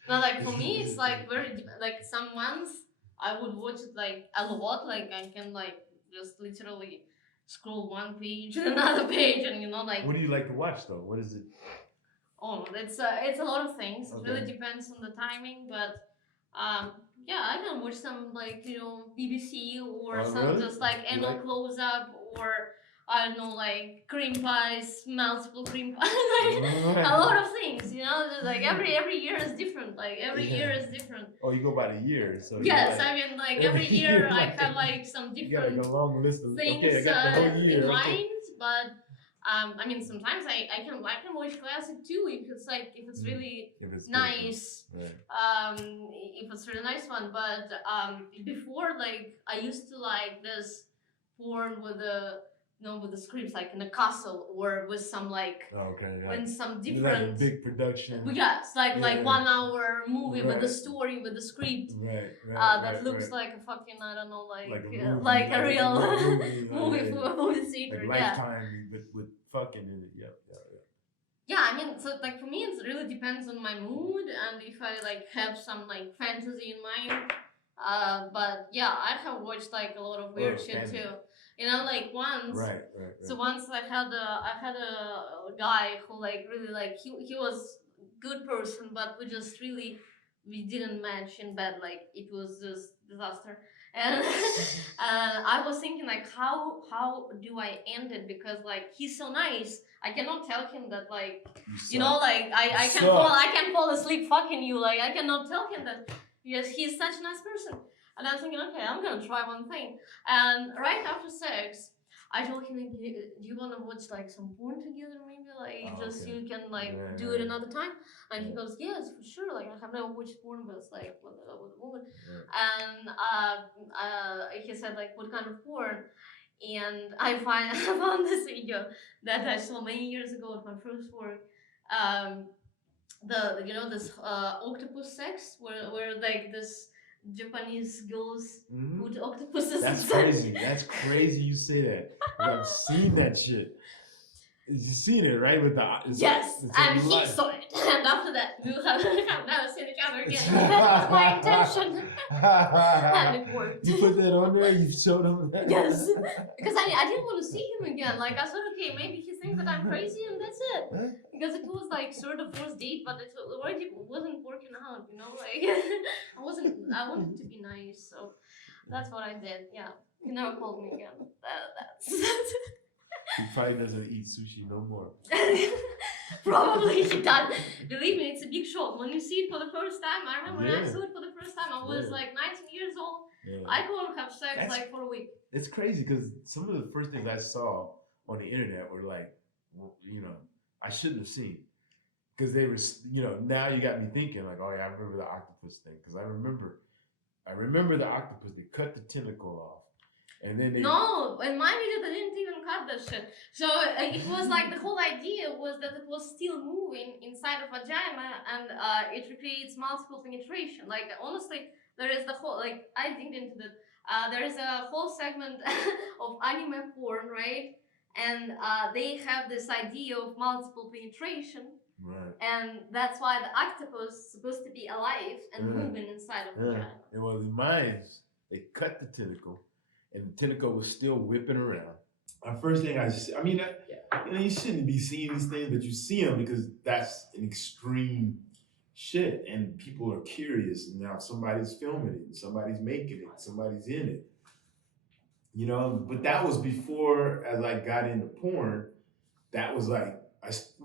No, like for me, it's like very like some months I would watch it like a lot. Like I can like just literally scroll one page to another page, and like. What do you like to watch though? What is it? Oh, it's a lot of things. It really Okay. depends on the timing, but yeah, I can watch some like BBC or Oh, some really? just like You anal like? close up or I don't know like cream pies, multiple cream pies, like a lot of things. Just like every year is different. Like every year Yeah. is different. Oh, you go by the year, so you're Yes, like I mean like every every year year, I like have like some you got like different a long list of. Okay, I things got the whole in year. Okay. mind, but I mean sometimes I can watch classic too if it's like if it's really If it's good, nice, right. if it's really nice one. But before like I used to like this porn with the with the scripts like in a castle or with some like Okay, when some like a different big production. yes like Yeah. 1 hour movie with the Right. story with the script Right, that right, looks right. like a fucking I don't know Like a movie, like a like real a movie, movie yeah, for a movie theater. like Yeah. Lifetime, but with fucking in it. Yep, yep, Yeah, I mean, so like for me, it really depends on my mood and if I like have some like fantasy in mind. But yeah, I have watched like a lot of weird shit fantasy. too. Like once. Right. So once I had a guy who like really like he was good person, but we didn't match in bed. Like it was just disaster. And I was thinking like how do I end it because like he's so nice. I cannot tell him that like like I can fall asleep fucking you. Like I cannot tell him that because he's such a nice person. And I'm thinking, okay, I'm gonna try one thing. And right after sex, I told him, do you wanna watch like some porn together? Maybe like okay. you can like Right, do it right. another time. And he Yeah. goes, yes, for sure. Like I have never watched porn, but it's like with a woman. Right. And he said like, what kind of porn? And I found this video that I saw many years ago at my first work. Um, this octopus sex where like this Japanese girls put octopuses That's inside. crazy. That's crazy. You say that. 'Cause I've seen that shit. You seen it, right? With the Yes, it's and a he lot. saw it, and after that we will have never seen each other again. That was my intention, and it worked. You put that on there. You showed him. Yes, because I didn't want to see him again. Like I thought, okay, maybe he thinks that I'm crazy, and that's it. Because it was like sort of first date, but it already wasn't working out. You know, like I wanted to be nice, so that's what I did. Yeah, he never called me again. That's. He probably doesn't eat sushi no more. Probably he does. Believe me, it's a big shock. When you see it for the first time, I remember when I Yeah. saw it for the first time, I was Yeah. like 19 years old. Yeah. I couldn't have sex That's- like for a week. It's crazy because some of the first things I saw on the internet were like, you know, I shouldn't have seen. Because they were, you know, now you got me thinking like, oh yeah, I remember the octopus thing. Because I remember the octopus. They cut the tentacle off, and then they. No, in my video they didn't even cut that shit. So it was like the whole idea was that it was still moving inside of vagina, and it recreates multiple penetration. Like honestly, there is the whole like I digged into that. There is a whole segment of anime porn, right? And they have this idea of multiple penetration. Right. And that's why the octopus is supposed to be alive and moving inside of vagina. And well, in mine, they cut the tentacle, and the tentacle was still whipping around. First thing I mean, you know, you shouldn't be seeing these things, but you see them because that's an extreme shit, and people are curious. And now somebody's filming it, and somebody's making it, somebody's in it. You know, but that was before, as I got into porn, that was like,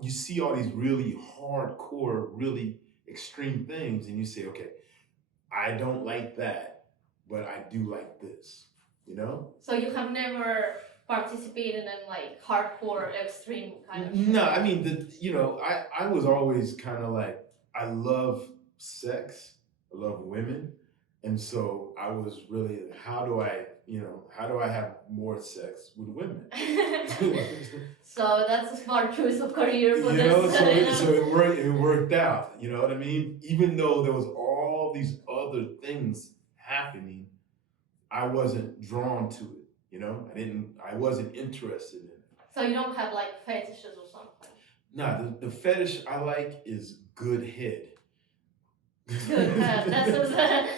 you see all these really hardcore, really extreme things, and you say, okay, I don't like that, but I do like this, you know? So you have never participated in like hardcore, extreme kind of shit? No, I mean, you know, I was always kind of like, I love sex, I love women. And so I was really, how do I have more sex with women? So that's a smart choice of career for You this. know, so it worked out. You know what I mean? Even though there was all these other things happening, I wasn't drawn to it. You know, I wasn't interested in it. So you don't have like fetishes or something? No, the fetish I like is good head. Good head.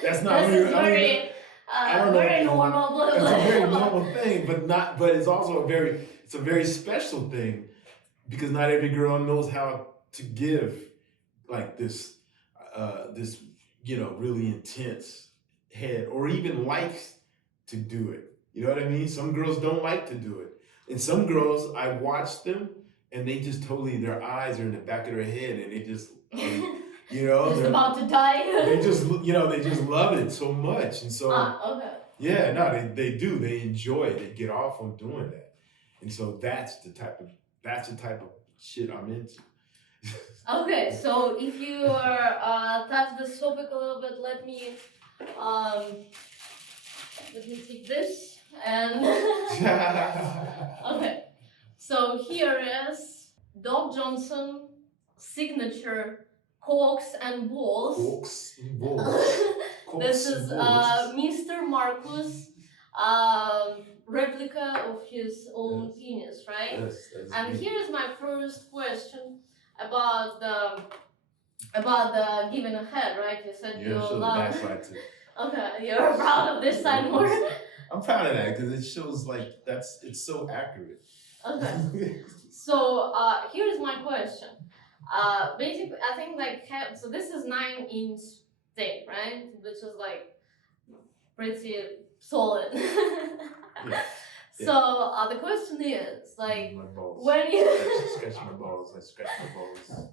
That's not very. I don't know. Very normal. It's a very normal thing, but it's also it's a very special thing because not every girl knows how to give like this, you know, really intense head, or even likes to do it. You know what I mean? Some girls don't like to do it, and some girls I watch them and they just totally, their eyes are in the back of their head and they just. You know, just about to die. They just love it so much, and so okay. Yeah, no, they do. They enjoy it. They get off on doing that, and so that's the type of shit I'm into. Okay, so if you are touch this topic a little bit, let me take this and okay. So here is Doc Johnson signature Cokes and balls. Cokes and balls. This is Mr. Marcus replica of his own penis, right? Yes, and me. here's my first question about the giving a head, right? You said you love. Okay, you're proud of this side more. I'm proud of that because it shows like it's so accurate. Okay. So here's my question. Basically, I think like so this is 9-inch tape, right? Which is like pretty solid. Yeah. So the question is like my balls. when you scratch my balls, I scratch my balls.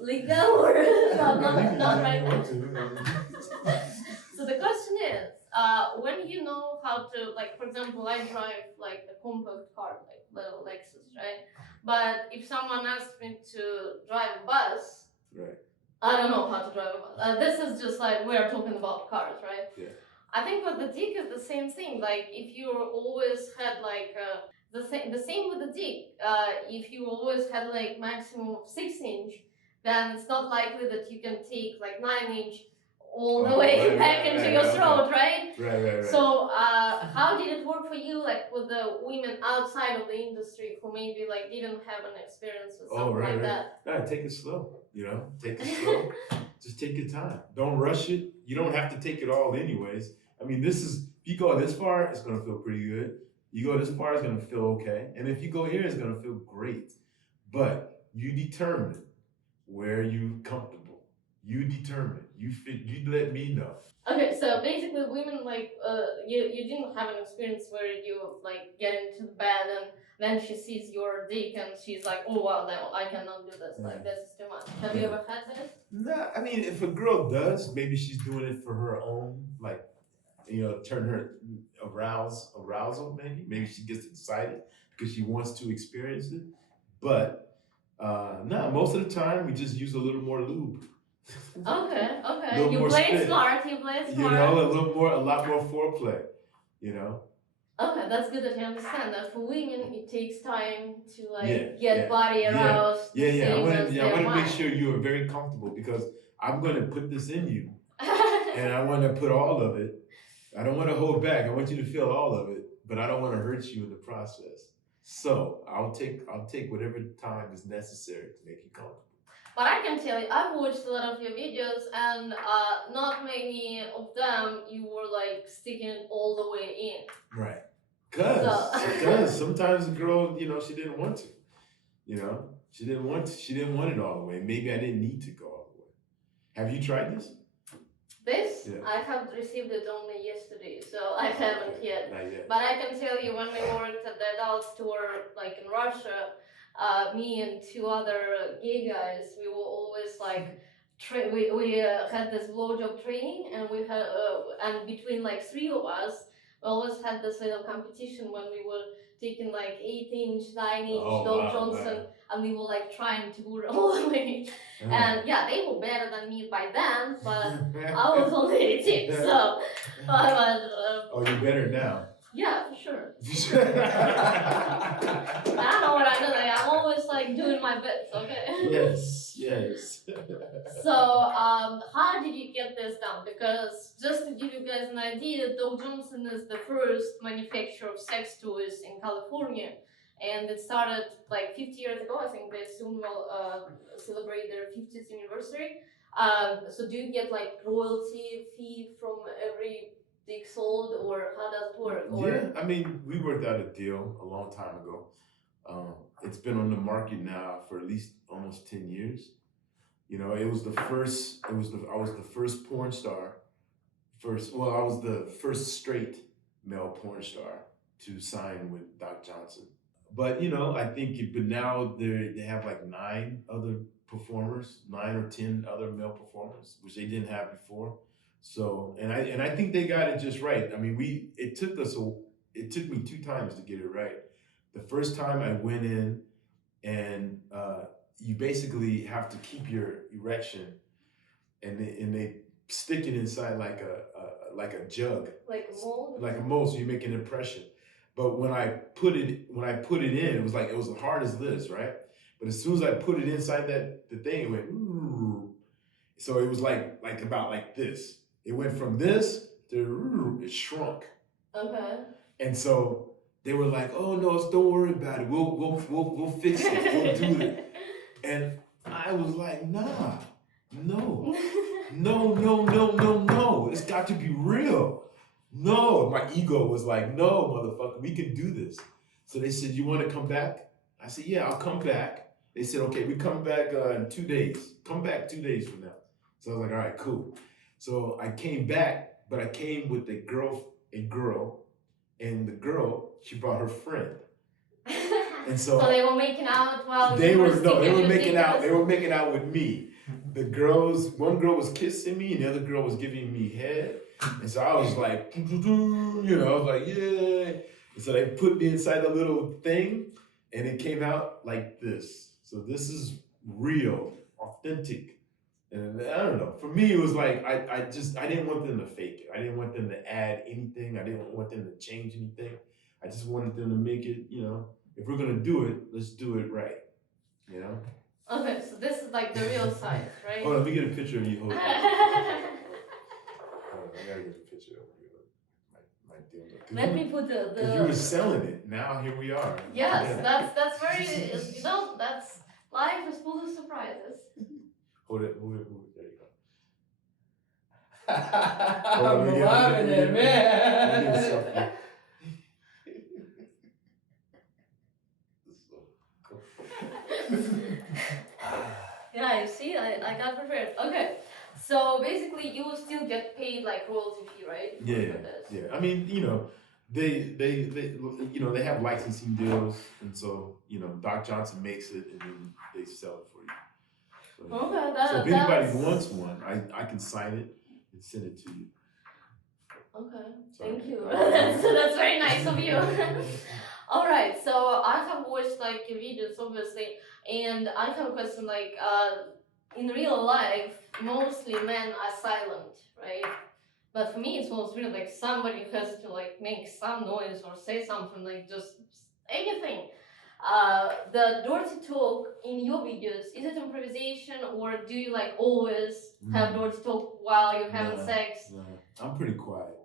Like that or not right now. So the question is, when you know how to, like, for example, I drive like a compact car, like little Lexus, right? But if someone asked me to drive a bus, right, I don't know how to drive a bus. This is just like we are talking about cars, right? Yeah. I think with the dick is the same thing. Like if you always had like the same with the dick. If you always had like maximum of 6-inch, then it's not likely that you can take like 9 inch all the Oh, way right, back right, into right, your okay. throat, right? Right. So, how did it work for you, like with the women outside of the industry who maybe like didn't have an experience with something like that? No, take it slow. You know, take it slow. Just take your time. Don't rush it. You don't have to take it all, anyways. I mean, this is if you go this far, it's gonna feel pretty good. You go this far, it's gonna feel okay, and if you go here, it's gonna feel great. But you determine where you comfortable. You determine. You fit. You let me know. Okay, so basically, women like you didn't have an experience where you like get into the bed and then she sees your dick and she's like, oh wow, no, I cannot do this. Like this is too much. Have you ever had this? Nah, I mean, if a girl does, maybe she's doing it for her own, like, turn her arousal. Maybe she gets excited because she wants to experience it. But no, most of the time we just use a little more lube. Okay, A okay. little You more play it spit. smart. You play it You smart. know, a lot more foreplay. You know. Okay, that's good that you understand that for women it takes time to Yeah, like get body aroused the same as I their want to make mind. sure you are very comfortable because I'm going to put this in you, and I want to put all of it. I don't want to hold back. I want you to feel all of it, but I don't want to hurt you in the process. So I'll take whatever time is necessary to make you comfortable. But I can tell you, I've watched a lot of your videos, and not many of them you were like sticking it all the way in. Right. So Cause sometimes the girl, she didn't want to. She didn't want it all the way. Maybe I didn't need to go all the way. Have you tried this? this, Yeah. I have received it only yesterday, so I haven't Okay. yet. Not yet. But I can tell you, when we worked at the adult store, like in Russia, me and two other gay guys, we were always like, we had this blowjob training, and we had, and between like three of us, we always had this little competition when we were taking like 8 inch, 9 inch Oh, Doug wow, Johnson, wow. and we were like trying to go all the way. And yeah, they were better than me by then, but I was only 18, so. Oh, you're better now. Yeah, for sure. I know what I'm doing. I'm always like doing my best, okay? Yes. So, how did you get this done? Because just to give you guys an idea, Doug Johnson is the first manufacturer of sex toys in California, and it started like 50 years ago. I think they soon will celebrate their 50th anniversary. So, do you get like royalty fee from every dick sold, or how does it work? Or Yeah, I mean, we worked out a deal a long time ago. It's been on the market now for at least almost 10 years. It was the first. I was the first porn star. I was the first straight male porn star to sign with Doc Johnson. But I think, but now they have like nine or 10 other male performers, which they didn't have before. So, and I think they got it just right. I mean, it took me two times to get it right. The first time I went in, and you basically have to keep your erection, and they stick it inside like a jug, like a mold? like a mold, so you make an impression. But when I put it in, it was as hard as this, right? But as soon as I put it inside the thing, it went. Ooh. So it was like about like this. It went from this to it shrunk. Okay. And so they were like, "Oh no, don't worry about it. We'll fix it. We'll do it." And I was like, "Nah, no, no. It's got to be real. No." My ego was like, "No, motherfucker, we can do this." So they said, "You want to come back?" I said, "Yeah, I'll come back." They said, "Okay, we come back in 2 days. Come back 2 days from now." So I was like, "All right, cool." So I came back, but I came with a girl, and the girl, she brought her friend. And so they were making out while they you were were no, they sticking were your making dick out. in They this- were making out with me. One girl was kissing me, and the other girl was giving me head. And so I was like, I was like, yeah. And so they put me inside the little thing, and it came out like this. So this is real, authentic. And I don't know. For me, it was like I didn't want them to fake it. I didn't want them to add anything. I didn't want them to change anything. I just wanted them to make it. If we're gonna do it, let's do it right. Okay, so this is like the real size, right? Hold on, let me get a picture of you holding it. Hold on, I gotta get a picture of you. My dildo. Let me put Because you were selling it. Now here we are. Yes, together. that's very, that's life is full of surprises. Hold it, hold it, hold it. There you go. I'm loving it, man. Yeah, you see, I got prepared. Okay, so basically you will still get paid like royalty fee, right? Yeah, For this. yeah. I mean, they they have licensing deals, and so Doc Johnson makes it, and then they sell it for you. So, yeah. Okay, So if anybody wants one, I can sign it and send it to you. Okay, Sorry. thank you. That's very nice of you. All right, so I have watched like your videos, obviously, and I have a question. Like, in real life, mostly men are silent, right? But for me, it's most weird. Like somebody has to like make some noise or say something, like just anything. The dirty talk in your videos, is it improvisation or do you like always have dirty talk while you're having sex? No, I'm pretty quiet.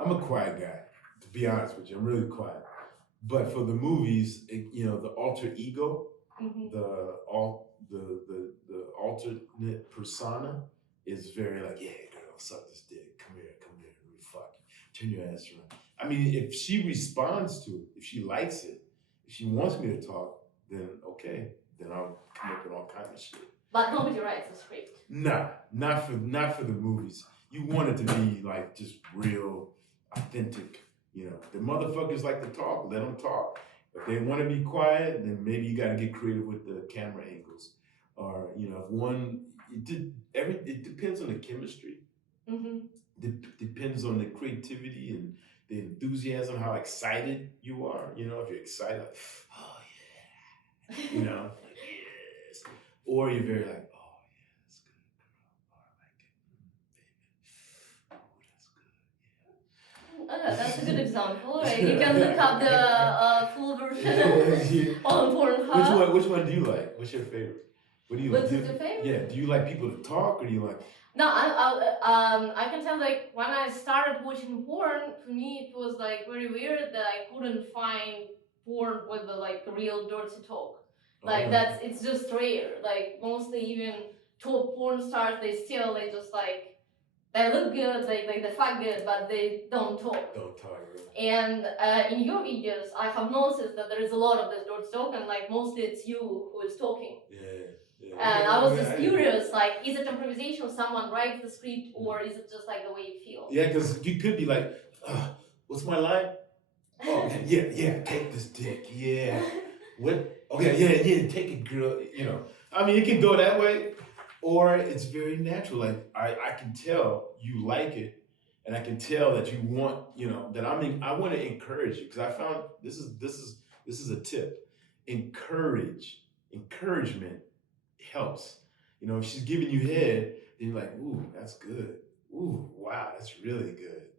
I'm a quiet guy, to be honest with you. I'm really quiet. But for the movies, the alter ego, the alternate persona is very like, yeah, girl, suck this dick. Come here, let me fuck you. Turn your ass around. I mean, if she responds to it, if she likes it, if she wants me to talk, then okay, then I'll come up with all kinds of shit. But nobody writes a script. Nah, not for the movies. You want it to be like just real, authentic. The motherfuckers like to talk. Let them talk. If they want to be quiet, then maybe you got to get creative with the camera angles, or if one. It depends on the chemistry. Depends on the creativity and the enthusiasm, how excited you are. If you're excited, like, oh yeah, like, yes, or you're very like, oh yeah, that's good, girl. Oh, I like it. Oh, that's good. That's a good example. Right? You can look up the full version on Pornhub. Which one do you like? What's your favorite? What do you like? What's your favorite? Yeah, do you like people to talk, or do you like? No, I can tell like when I started watching porn, for me it was like very weird that I couldn't find porn with the like real dirty talk. Like it's just rare. Like mostly even top porn stars, they just like they look good, they fuck good, but they don't talk. Don't talk. Really. And in your videos, I have noticed that there is a lot of this dirty talk, and like mostly it's you who is talking. Yeah. And I was just curious, like, is it improvisation? Someone writes the script, or is it just like the way you feel? Yeah, because you could be like, "What's my line?" Oh, yeah, take this dick. Yeah. What? Okay, yeah, take it, girl. I mean, it can go that way, or it's very natural. Like I can tell you like it, and I can tell that you want, that I want to encourage you because I found this is a tip. Encouragement helps. If she's giving you head, then you're like, ooh, that's good. Ooh, wow, that's really good.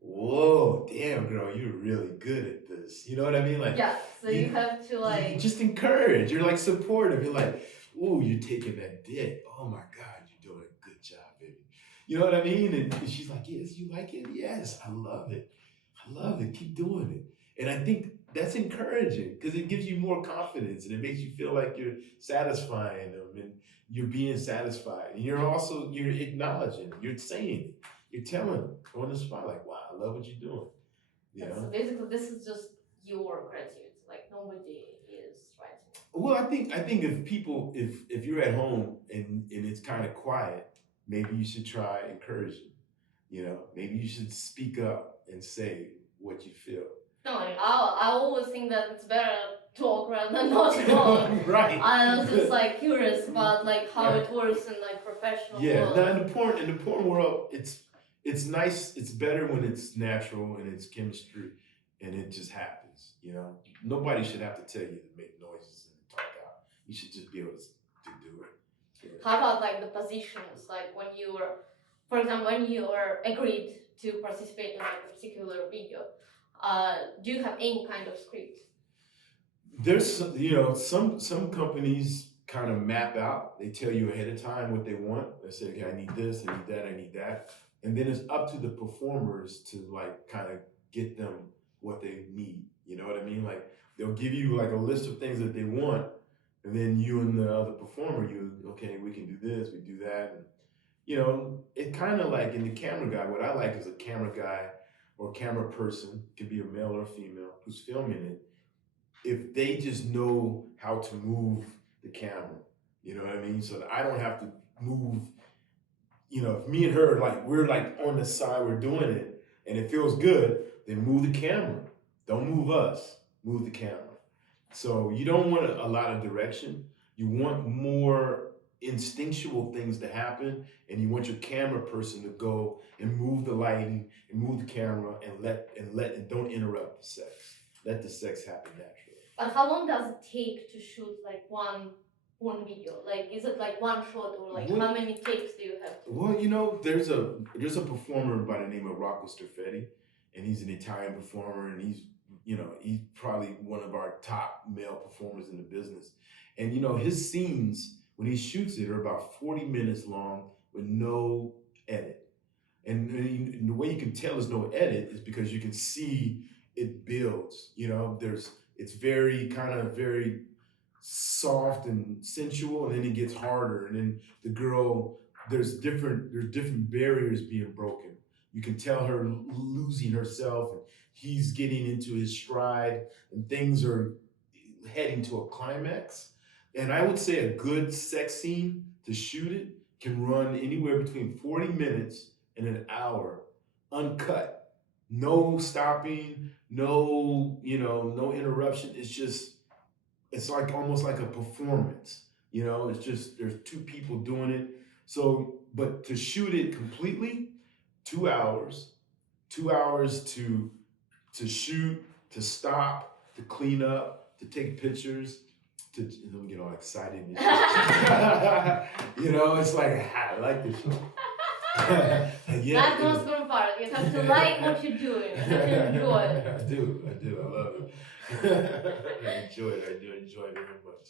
Whoa, damn, girl, you're really good at this. You know what I mean? Like, yeah. So you have to like you just encourage. You're like supportive. You're like, ooh, you're taking that dick. Oh my God, you're doing a good job, baby. You know what I mean? And she's like, yes, you like it? Yes, I love it. I love it. Keep doing it. And I think that's encouraging because it gives you more confidence and it makes you feel like you're satisfying them and you're being satisfied. And you're acknowledging, you're saying it, you're telling them on the spot, like, wow, I love what you're doing. So basically, this is just your creativity. Like nobody is writing. Well, I think if you're at home and it's kind of quiet, maybe you should try encouraging. Maybe you should speak up and say what you feel. No, I always think that it's better talk rather than not talk. Right. I was just like curious about like how it works in like professional world. Now in the porn world, it's nice. It's better when it's natural and it's chemistry, and it just happens. Nobody should have to tell you to make noises and talk out. You should just be able to do it. Yeah. How about like the positions? Like when you were, for example, when you were agreed to participate in like a particular video, do you have any kind of script? There's some companies kind of map out. They tell you ahead of time what they want. They say, okay, I need this, I need that, I need that. And then it's up to the performers to like kind of get them what they need. You know what I mean? Like they'll give you like a list of things that they want, and then you and the other performer, you okay, we can do this, we do that. And, you know, it kind of like in the camera guy, what I like is a camera guy or camera person, could be a male or a female, who's filming it. If they just know how to move the camera, you know what I mean? So that I don't have to move, you know, if me and her, like, we're like on the side, we're doing it and it feels good, then move the camera. Don't move us, move the camera. So you don't want a lot of direction. You want more instinctual things to happen, and you want your camera person to go and move the lighting and move the camera and don't interrupt the sex. Let the sex happen naturally. But how long does it take to shoot like one video? Like, is it like one shot, or like how many takes do you have to? Well, you know, there's a performer by the name of Rocco Steffetti, and he's an Italian performer, and he's probably one of our top male performers in the business. And you know, his scenes when he shoots it are about 40 minutes long with no edit. And the way you can tell there's no edit is because you can see it builds. You know, it's very kind of very soft and sensual, and then it gets harder, and then the girl, there's different barriers being broken. You can tell her losing herself, and he's getting into his stride, and things are heading to a climax. And I would say a good sex scene to shoot it can run anywhere between 40 minutes and an hour, uncut, no stopping, no interruption. It's like almost like a performance. You know, it's just there's two people doing it. So, but to shoot it completely, 2 hours, 2 hours to shoot, to stop, to clean up, to take pictures, to don't get all excited. You know, it's like I like this show. Yeah, That goes one part. You have to like what you're doing. You have to enjoy it. I love it. I do enjoy it very much.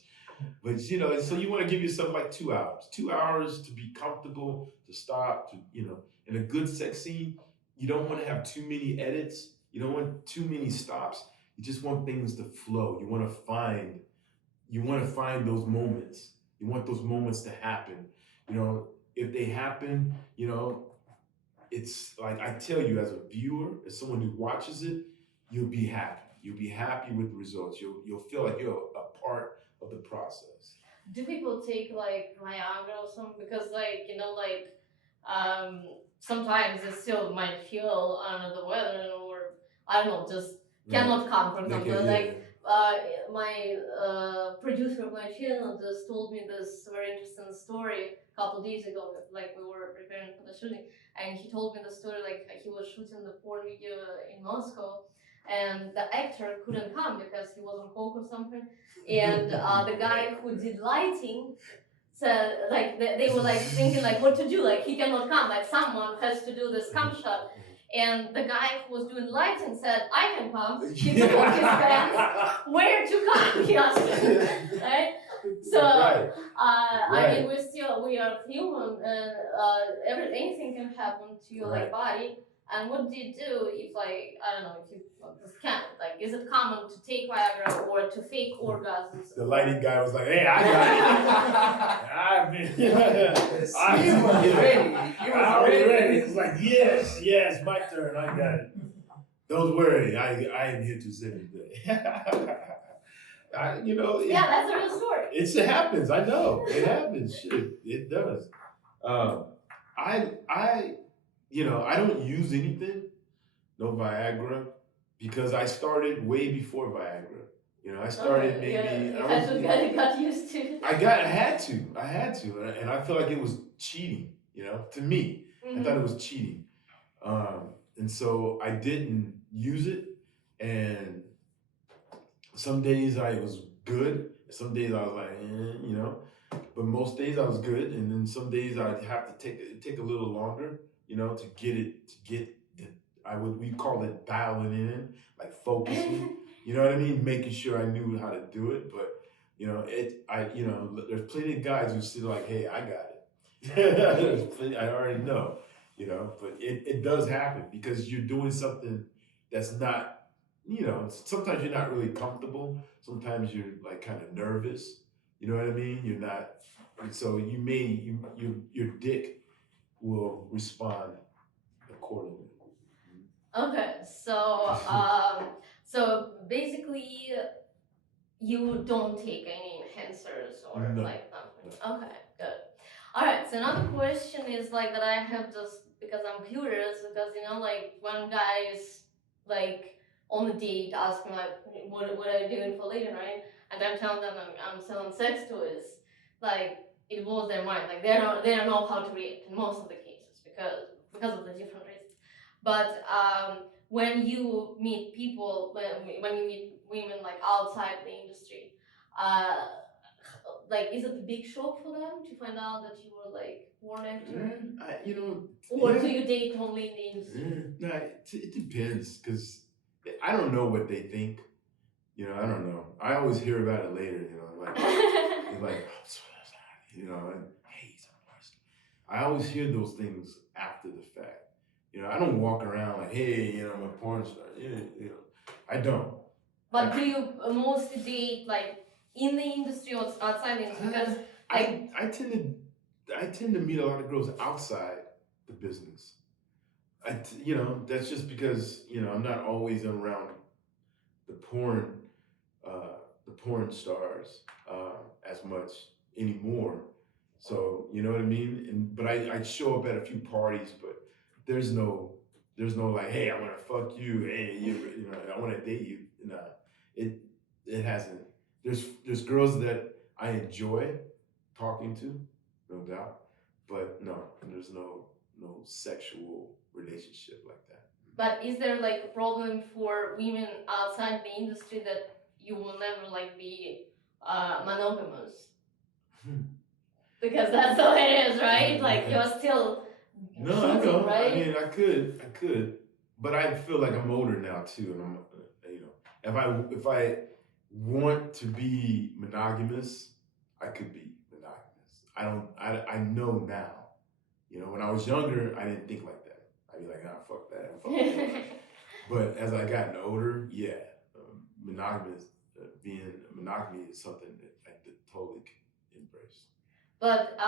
But you know, so you want to give yourself like 2 hours. 2 hours to be comfortable, to stop, in a good sex scene, you don't want to have too many edits. You don't want too many stops. You just want things to flow. You want to find those moments. You want those moments to happen. You know, if they happen, it's like I tell you, as a viewer, as someone who watches it, you'll be happy. You'll be happy with the results. You'll feel like you're a part of the process. Do people take like Viagra or something? Because sometimes they still might feel under the weather, or I don't know, just cannot come. For example, my producer of my channel just told me this very interesting story a couple days ago. Like, we were preparing for the shooting, and he told me the story, like he was shooting the porn video in Moscow, and the actor couldn't come because he was on coke or something, and the guy who did lighting said, like, they were like thinking like what to do, like he cannot come, like someone has to do this cam shot. And the guy who was doing lighting said, I can come. He took off his pants. Where to come? He asked him. Right? So, Right. I mean, we are human, and anything can happen to your like body. And what do you do if, like, I don't know, if you just can't? Like, is it common to take Viagra or to fake orgasms? The lighting guy was like, "Hey, I got it. He was ready. He was ready. He's like, yes, my turn. I got it. Don't worry, I am here to save the day." Yeah, that's a real story. It happens. I know it happens. Shit, it does. I don't use anything, no Viagra, because I started way before Viagra. I started maybe. You got used to it. I had to, and I feel like it was cheating. To me, I thought it was cheating, and so I didn't use it. And some days I was good, some days I was like, but most days I was good, and then some days I'd have to take a little longer, to get we call it dialing in, like focusing. You know what I mean? Making sure I knew how to do it. But There's plenty of guys who still like, hey, I got it. There's plenty, I already know, but it does happen because you're doing something that's not, sometimes you're not really comfortable. Sometimes you're like kind of nervous. You know what I mean? You're not, and so your dick will respond accordingly. Okay, so basically you don't take any enhancers or No. like nothing. Okay, good. All right. So another question is like that I have just because I'm curious because like when guys like on a date ask me like what are you doing for a living, right? And I'm telling them I'm selling sex toys. Like it blows their mind. Like they don't know how to react in most of the cases because of the different reasons. But when you meet people, when you meet women like outside the industry, uh, like is it a big shock for them to find out that you were like born actor? Or yeah. do you date only in the industry? No, it depends because I don't know what they think. I don't know. I always hear about it later. Like they're like, and hey, he's a porn star. I always hear those things after the fact. I don't walk around like, hey, I'm a porn star. I don't. But do you mostly date like in the industry or outside the industry? Because like I tend to meet a lot of girls outside the business. That's just because I'm not always around the porn the porn stars as much anymore. So you know what I mean. But I show up at a few parties, but there's no like, hey, I want to fuck you. Hey, I want to date you. No, it it hasn't. There's girls that I enjoy talking to, no doubt, but no, there's no sexual relationship like that. but is there like a problem for women outside the industry that you will never like be monogamous? Because that's how it is, right? Like you're still No, I shooting, know. right? I mean, I could, but I feel like I'm older now too, and if I want to be monogamous, I could be monogamous. I don't. I know now. When I was younger, I didn't think like that. I'd be like, ah, fuck that, fuck that. But as I gotten older, yeah, monogamous, being monogamy is something that I totally can embrace. But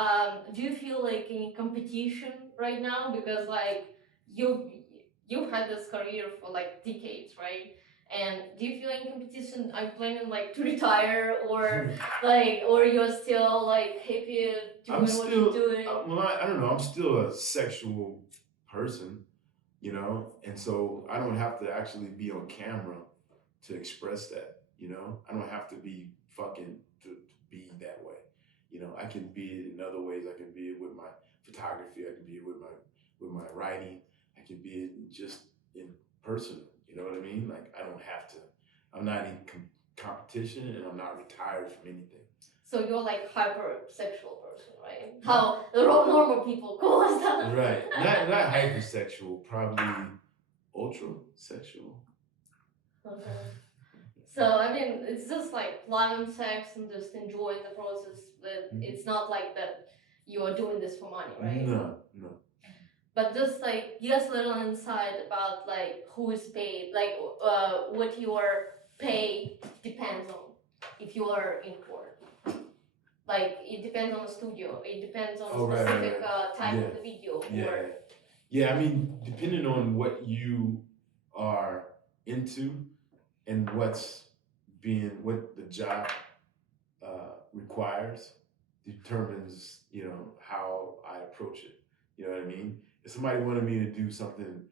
do you feel like any competition right now? Because like you've had this career for like decades, right? And do you feel any competition? Are you planning like to retire or or you're still like happy doing what you're doing? Well, I don't know. I'm still a sexual person, and so I don't have to actually be on camera to express that. I don't have to be fucking to be that way. I can be it in other ways. I can be it with my photography. I can be it with my writing. I can be it just in person. You know what I mean? Like I don't have to. I'm not in competition, and I'm not retired from anything. So you're like hypersexual person, right? How the normal people call us that. Right. Not hypersexual, probably ultra sexual. Okay. So I mean, it's just like loving sex and just enjoying the process. That it's not like that you are doing this for money, right? No. But just like give us a little insight about like who is paid, like what your pay depends on if you are in court. Like it depends on the studio. It depends on specific type of the video. Yeah. I mean, depending on what you are into and what the job requires determines how I approach it. You know what I mean? If somebody wanted me to do something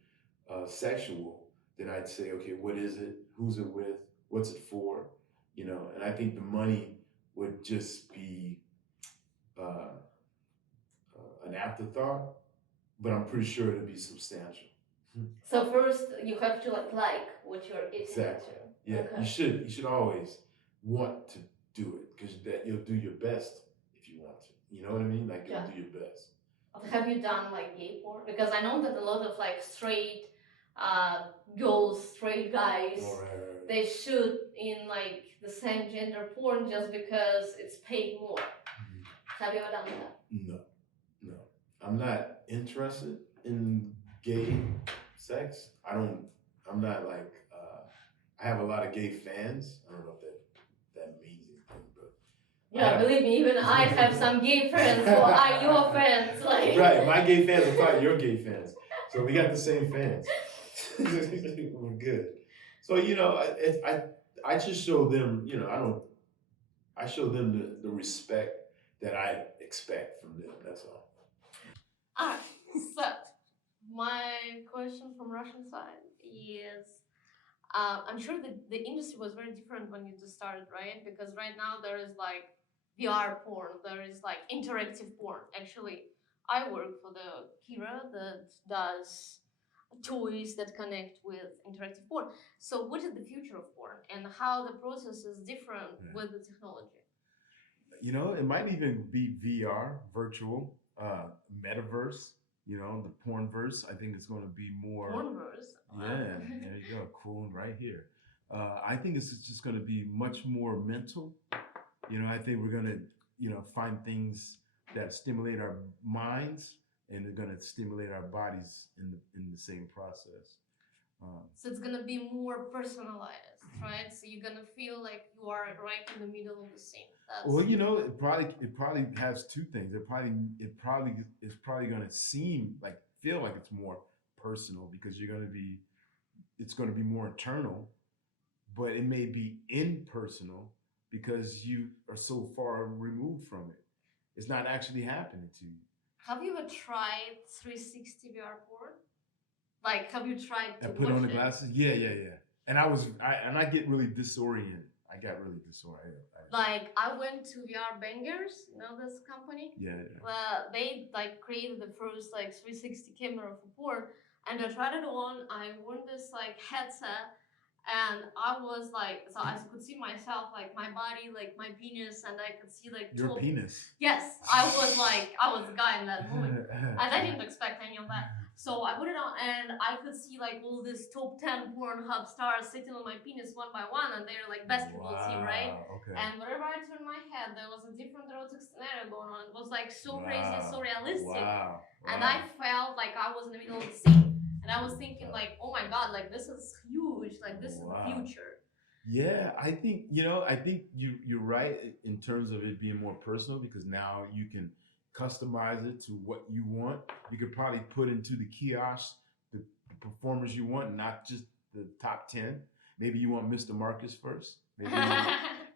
sexual, then I'd say, okay, what is it? Who's it with? What's it for? And I think the money would just be an afterthought, but I'm pretty sure it'll be substantial. So first you have to like what you're getting Exactly. into. Yeah, okay. You should always want to do it because that you'll do your best if you want to. You know what I mean? Like you'll do your best. Have you done like gay porn? Because I know that a lot of like straight girls, straight guys they shoot in like the same gender porn just because it's paid more. Have you ever done that? No, no. I'm not interested in gay sex. I'm not like, I have a lot of gay fans. I don't know if that means anything, but. Yeah, believe me, even I have some gay friends who are your fans. Like. Right, my gay fans are probably your gay fans. So we got the same fans. We're good. So, I just show them, I show them the respect that I expect from them. That's all. Alright, so my question from Russian side is, I'm sure that the industry was very different when you just started, right? Because right now there is like VR porn, there is like interactive porn. Actually, I work for the Kira that does toys that connect with interactive porn. So what is the future of porn and how the process is different with the technology? It might even be VR, virtual, metaverse. The pornverse. I think it's going to be more. Pornverse. Wow. Yeah, there you go. Cool, right here. I think it's just going to be much more mental. I think we're going to, find things that stimulate our minds, and they're going to stimulate our bodies in the same process. So it's gonna be more personalized, right? So you're gonna feel like you are right in the middle of the scene. Well, it probably has two things. It probably is probably going to feel like it's more personal because it's going to be more internal, but it may be impersonal because you are so far removed from it. It's not actually happening to you. Have you ever tried 360 VR porn? Like, have you tried to put on the it? glasses? Yeah. And I get really disoriented. I got really disoriented. Like, I went to VR Bangers, this company? Yeah. They like created the first like 360 camera for porn, and I tried it on. I wore this like headset, and I was like, so I could see myself, like my body, like my penis, and I could see like your penis. Yes, I was the guy in that moment, and I didn't expect any of that. So I put it on, and I could see like all these top 10 Pornhub stars sitting on my penis one by one, and they're like basketball team, right? Okay. And wherever I turned my head, there was a different erotic scenario going on. It was like so crazy, so realistic, and I felt like I was in the middle of the scene. And I was thinking like, oh my God, like this is huge, like this is the future. Yeah, I think you're right in terms of it being more personal because now you can customize it to what you want. You could probably put into the kiosk the performers you want, not just the top 10. Maybe you want Mr. Marcus first. Maybe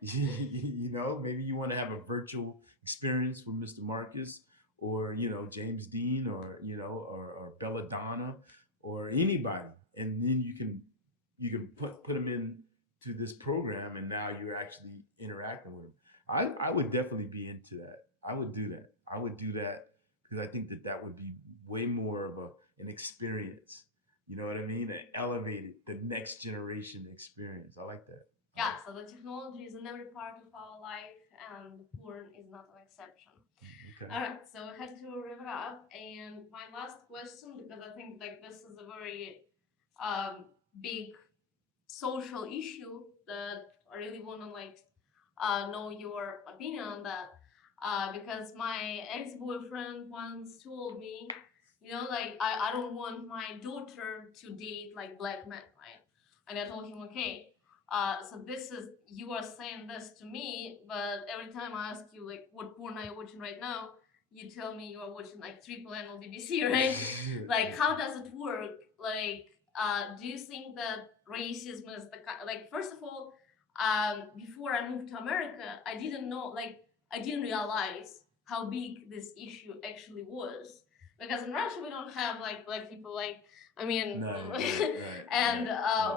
maybe you want to have a virtual experience with Mr. Marcus or James Dean or or Belladonna or anybody, and then you can put them in to this program, and now you're actually interacting with them. I would definitely be into that. I would do that. I would do that because I think that would be way more of an experience. You know what I mean? An elevated, the next generation experience. I like that. Yeah, so the technology is in every part of our life, and porn is not an exception. Okay. All right, so I had to wrap it up, and my last question, because I think like this is a very big social issue that I really want to like know your opinion on that. Because my ex-boyfriend once told me, like I don't want my daughter to date like black men, right? And I told him, okay, so you are saying this to me, but every time I ask you like what porn are you watching right now, you tell me you are watching like Triple N or BBC, right? Like how does it work? Like, do you think that racism is like first of all, before I moved to America, I didn't realize how big this issue actually was. Because in Russia we don't have like black people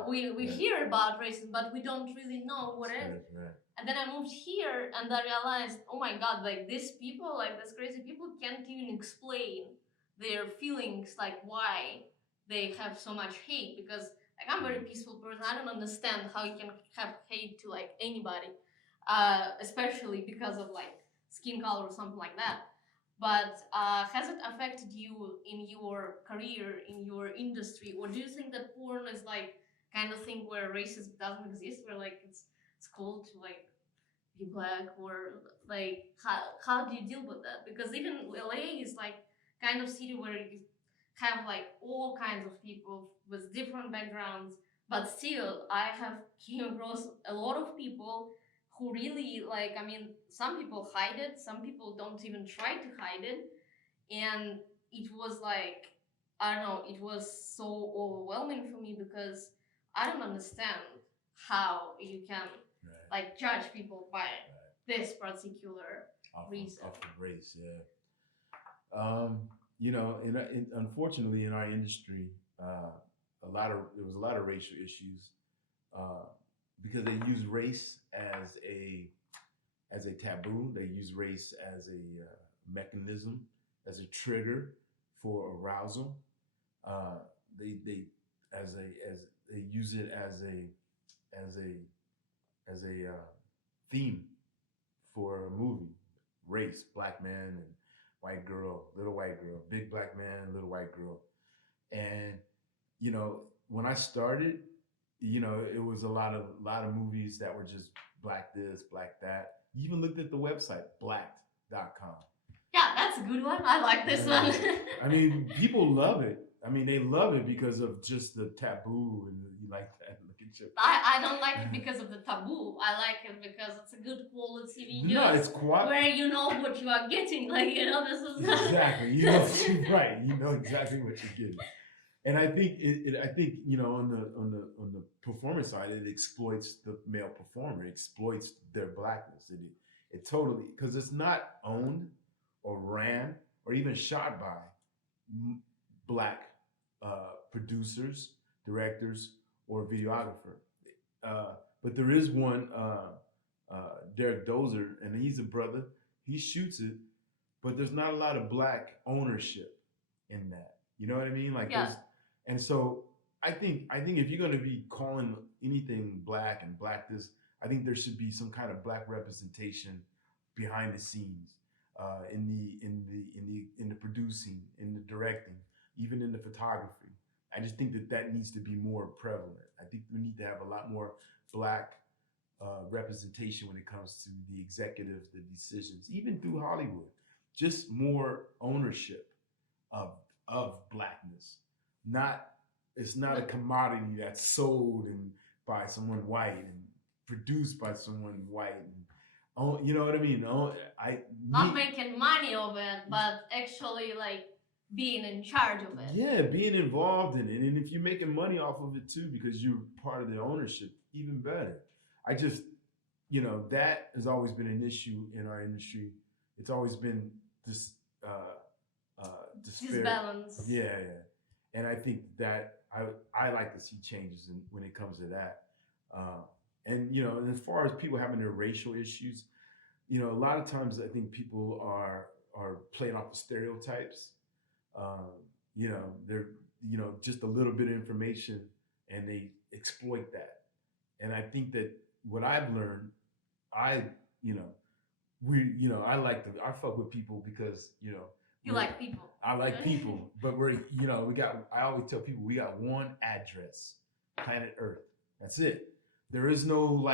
we hear about racism, but we don't really know what it is. Right. And then I moved here and I realized, oh my God, like these people, like these crazy people can't even explain their feelings, like why they have so much hate. Because like I'm a very peaceful person. I don't understand how you can have hate to like anybody, especially because of like skin color or something like that. But has it affected you in your career, in your industry, or do you think that porn is like kind of thing where racism doesn't exist, where like it's cool to like be black, or like how do you deal with that? Because even LA is like kind of city where you have like all kinds of people with different backgrounds, but still I have came across a lot of people who really like, I mean, some people hide it, some people don't even try to hide it, and it was like, I don't know, it was so overwhelming for me because I don't understand how you can Right. like judge people by this particular reason. Off of race, yeah. You know, unfortunately in our industry, there was a lot of racial issues uh, because they use race as a taboo. They use race as a mechanism, as a trigger for arousal. Uh, they as they use it as a as a theme for a movie. Race, black man and white girl, little white girl, big black man, little white girl. And you know, when I started, you know, it was a lot of movies that were just black this, black that. You even looked at the website, blacked.com. Yeah, that's a good one. I like this one. I mean, people love it. I mean, they love it because of just the taboo and you like that. Look at you. I don't like it because of the taboo. I like it because it's a good quality video. No, it's quite where you know what you are getting. Like, you know, this is exactly. You know, right. You know exactly what you're getting. And I think I think you know on the performance side, it exploits the male performer, it exploits their blackness. It totally, because it's not owned or ran or even shot by black producers, directors, or videographer. But there is one, Derek Dozer, and he's a brother. He shoots it, but there's not a lot of black ownership in that. You know what I mean? Like Yeah. there's, and so I think if you're going to be calling anything black and black this, I think there should be some kind of black representation behind the scenes, in the producing, in the directing, even in the photography. I just think that needs to be more prevalent. I think we need to have a lot more black representation when it comes to the executives, the decisions, even through Hollywood. Just more ownership of blackness. Not It's not a commodity that's sold and by someone white and produced by someone white. And, oh, you know what I mean? Oh, not making money of it, but actually like being in charge of it. Yeah, being involved in it, and if you're making money off of it too because you're part of the ownership, even better. I just, you know, that has always been an issue in our industry. It's always been this disbalance. Yeah, yeah. And I think that I like to see changes when it comes to that. And you know, and as far as people having their racial issues, you know, a lot of times I think people are playing off the stereotypes. Um, you know, they're, you know, just a little bit of information and they exploit that. And I think that what I've learned, I you know, I fuck with people because you know. You like people. I like people, but I always tell people we got one address, planet Earth. That's it. There's no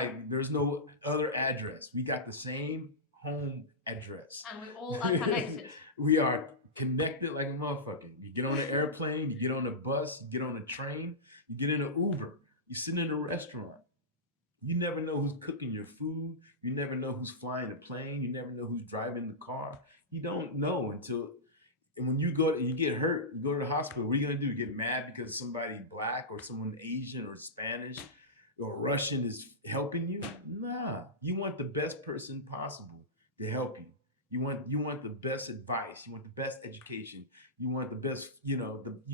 other address. We got the same home address. And we all are connected. We are connected like a motherfucker. You get on an airplane, you get on a bus, you get on a train, you get in an Uber, you sit in a restaurant. You never know who's cooking your food. You never know who's flying the plane. You never know who's driving the car. You don't know and when you get hurt, you go to the hospital. What are you gonna do? Get mad because somebody black or someone Asian or Spanish or Russian is helping you? Nah, you want the best person possible to help you. You want the best advice. You want the best education. You want the best. You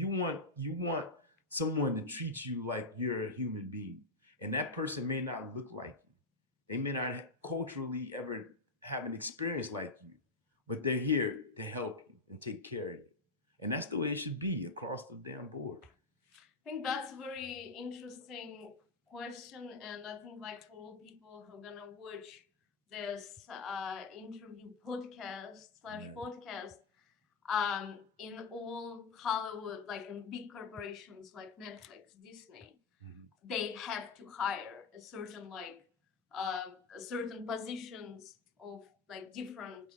want someone to treat you like you're a human being. And that person may not look like you. They may not culturally ever have an experience like you, but they're here to help you and take care of you. And that's the way it should be across the damn board. I think that's a very interesting question, and I think like for all people who are gonna watch this interview podcast in all Hollywood, like in big corporations like Netflix, Disney, they have to hire a certain certain positions of like different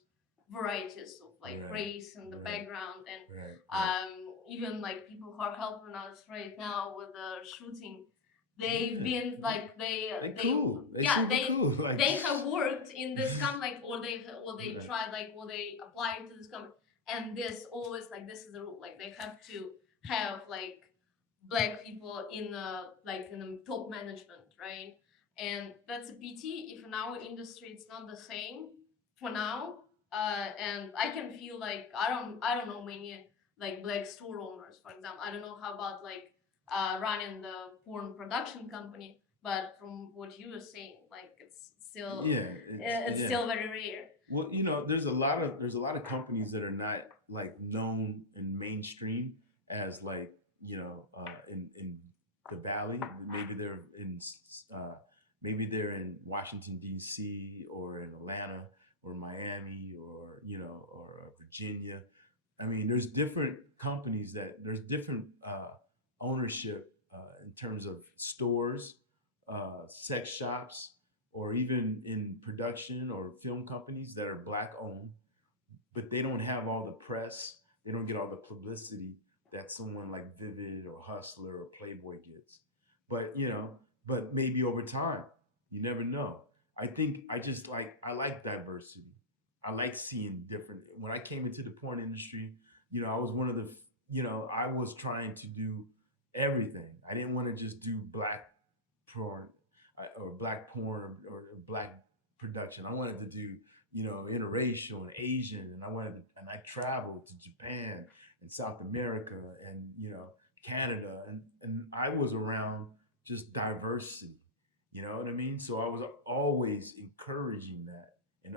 varieties of like Right, race and the right, background, and right. even like people who are helping us right now with the shooting, they've Yeah. been like They cool. They yeah, super cool. Like they have worked in this company, like, or they Right. tried, like, or they applied to this company, and this always, like, this is the rule, like they have to have like black people in the like in the top management, right? And that's a pity if in our industry it's not the same for now. And I can feel like I don't know many like black store owners, for example. I don't know how about like running the porn production company, but from what you were saying, like it's still it's still very rare. Well, there's a lot of companies that are not like known and mainstream as like in the Valley. Maybe they're in uh, maybe they're in Washington D.C. or in Atlanta or Miami or or Virginia. I mean, there's different companies there's different ownership in terms of stores, sex shops, or even in production or film companies that are black owned, but they don't have all the press. They don't get all the publicity that someone like Vivid or Hustler or Playboy gets. But but maybe over time, you never know. I think I like diversity. I like seeing different. When I came into the porn industry, I was one of the, I was trying to do everything. I didn't want to just do black porn or black porn or black production. I wanted to do interracial and Asian, and I traveled to Japan and South America and Canada, and I was around just diversity. You know what I mean? So I was always encouraging that in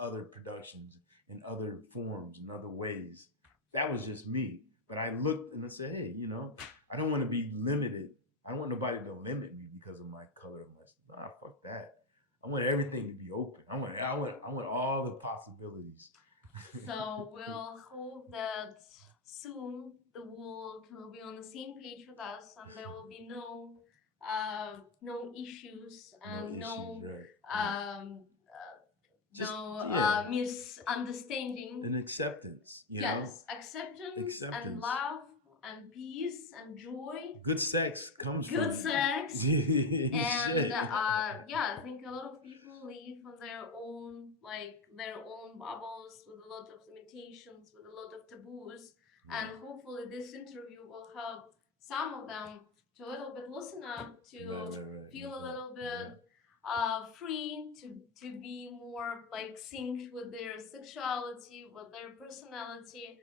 other productions, in other forms, in other ways. That was just me. But I looked and I said, hey, I don't want to be limited. I don't want nobody to limit me because of my color of my skin. Nah, fuck that. I want everything to be open. I want all the possibilities. So we'll hope that soon the world will be on the same page with us, and there will be no issues and no issues, right? Just misunderstanding. and acceptance. Yes, acceptance and love and peace and joy. Good sex comes Good from sex. Shit. And yeah, I think a lot of people live on their own bubbles with a lot of limitations, with a lot of taboos, and hopefully this interview will help some of them to a little bit loosen up, to feel a little bit free, to be more like synced with their sexuality, with their personality.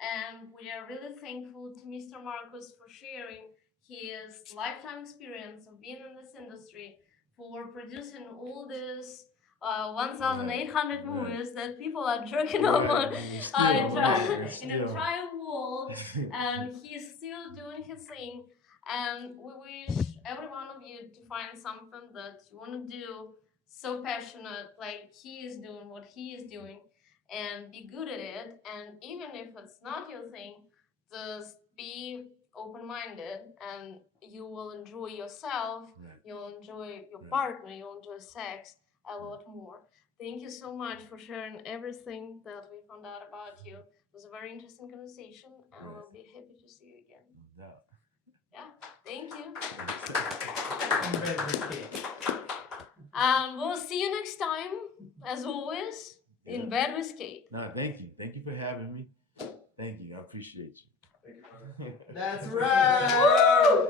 And we are really thankful to Mr. Marcus for sharing his lifetime experience of being in this industry, for producing all this 1,800 movies that people are jerking off on in the entire world, and he's still doing his thing. And we wish every one of you to find something that you want to do so passionate, like he is doing what he is doing, and be good at it. And even if it's not your thing, just be open-minded, and you will enjoy yourself, you'll enjoy your partner, you'll enjoy sex a lot more. Thank you so much for sharing everything that we found out about you. It was a very interesting conversation, and we'll be happy to see you again. No doubt. Yeah, thank you. And we'll see you next time, as always, in bed with Kate. No, thank you. Thank you for having me. Thank you. I appreciate you. That's right.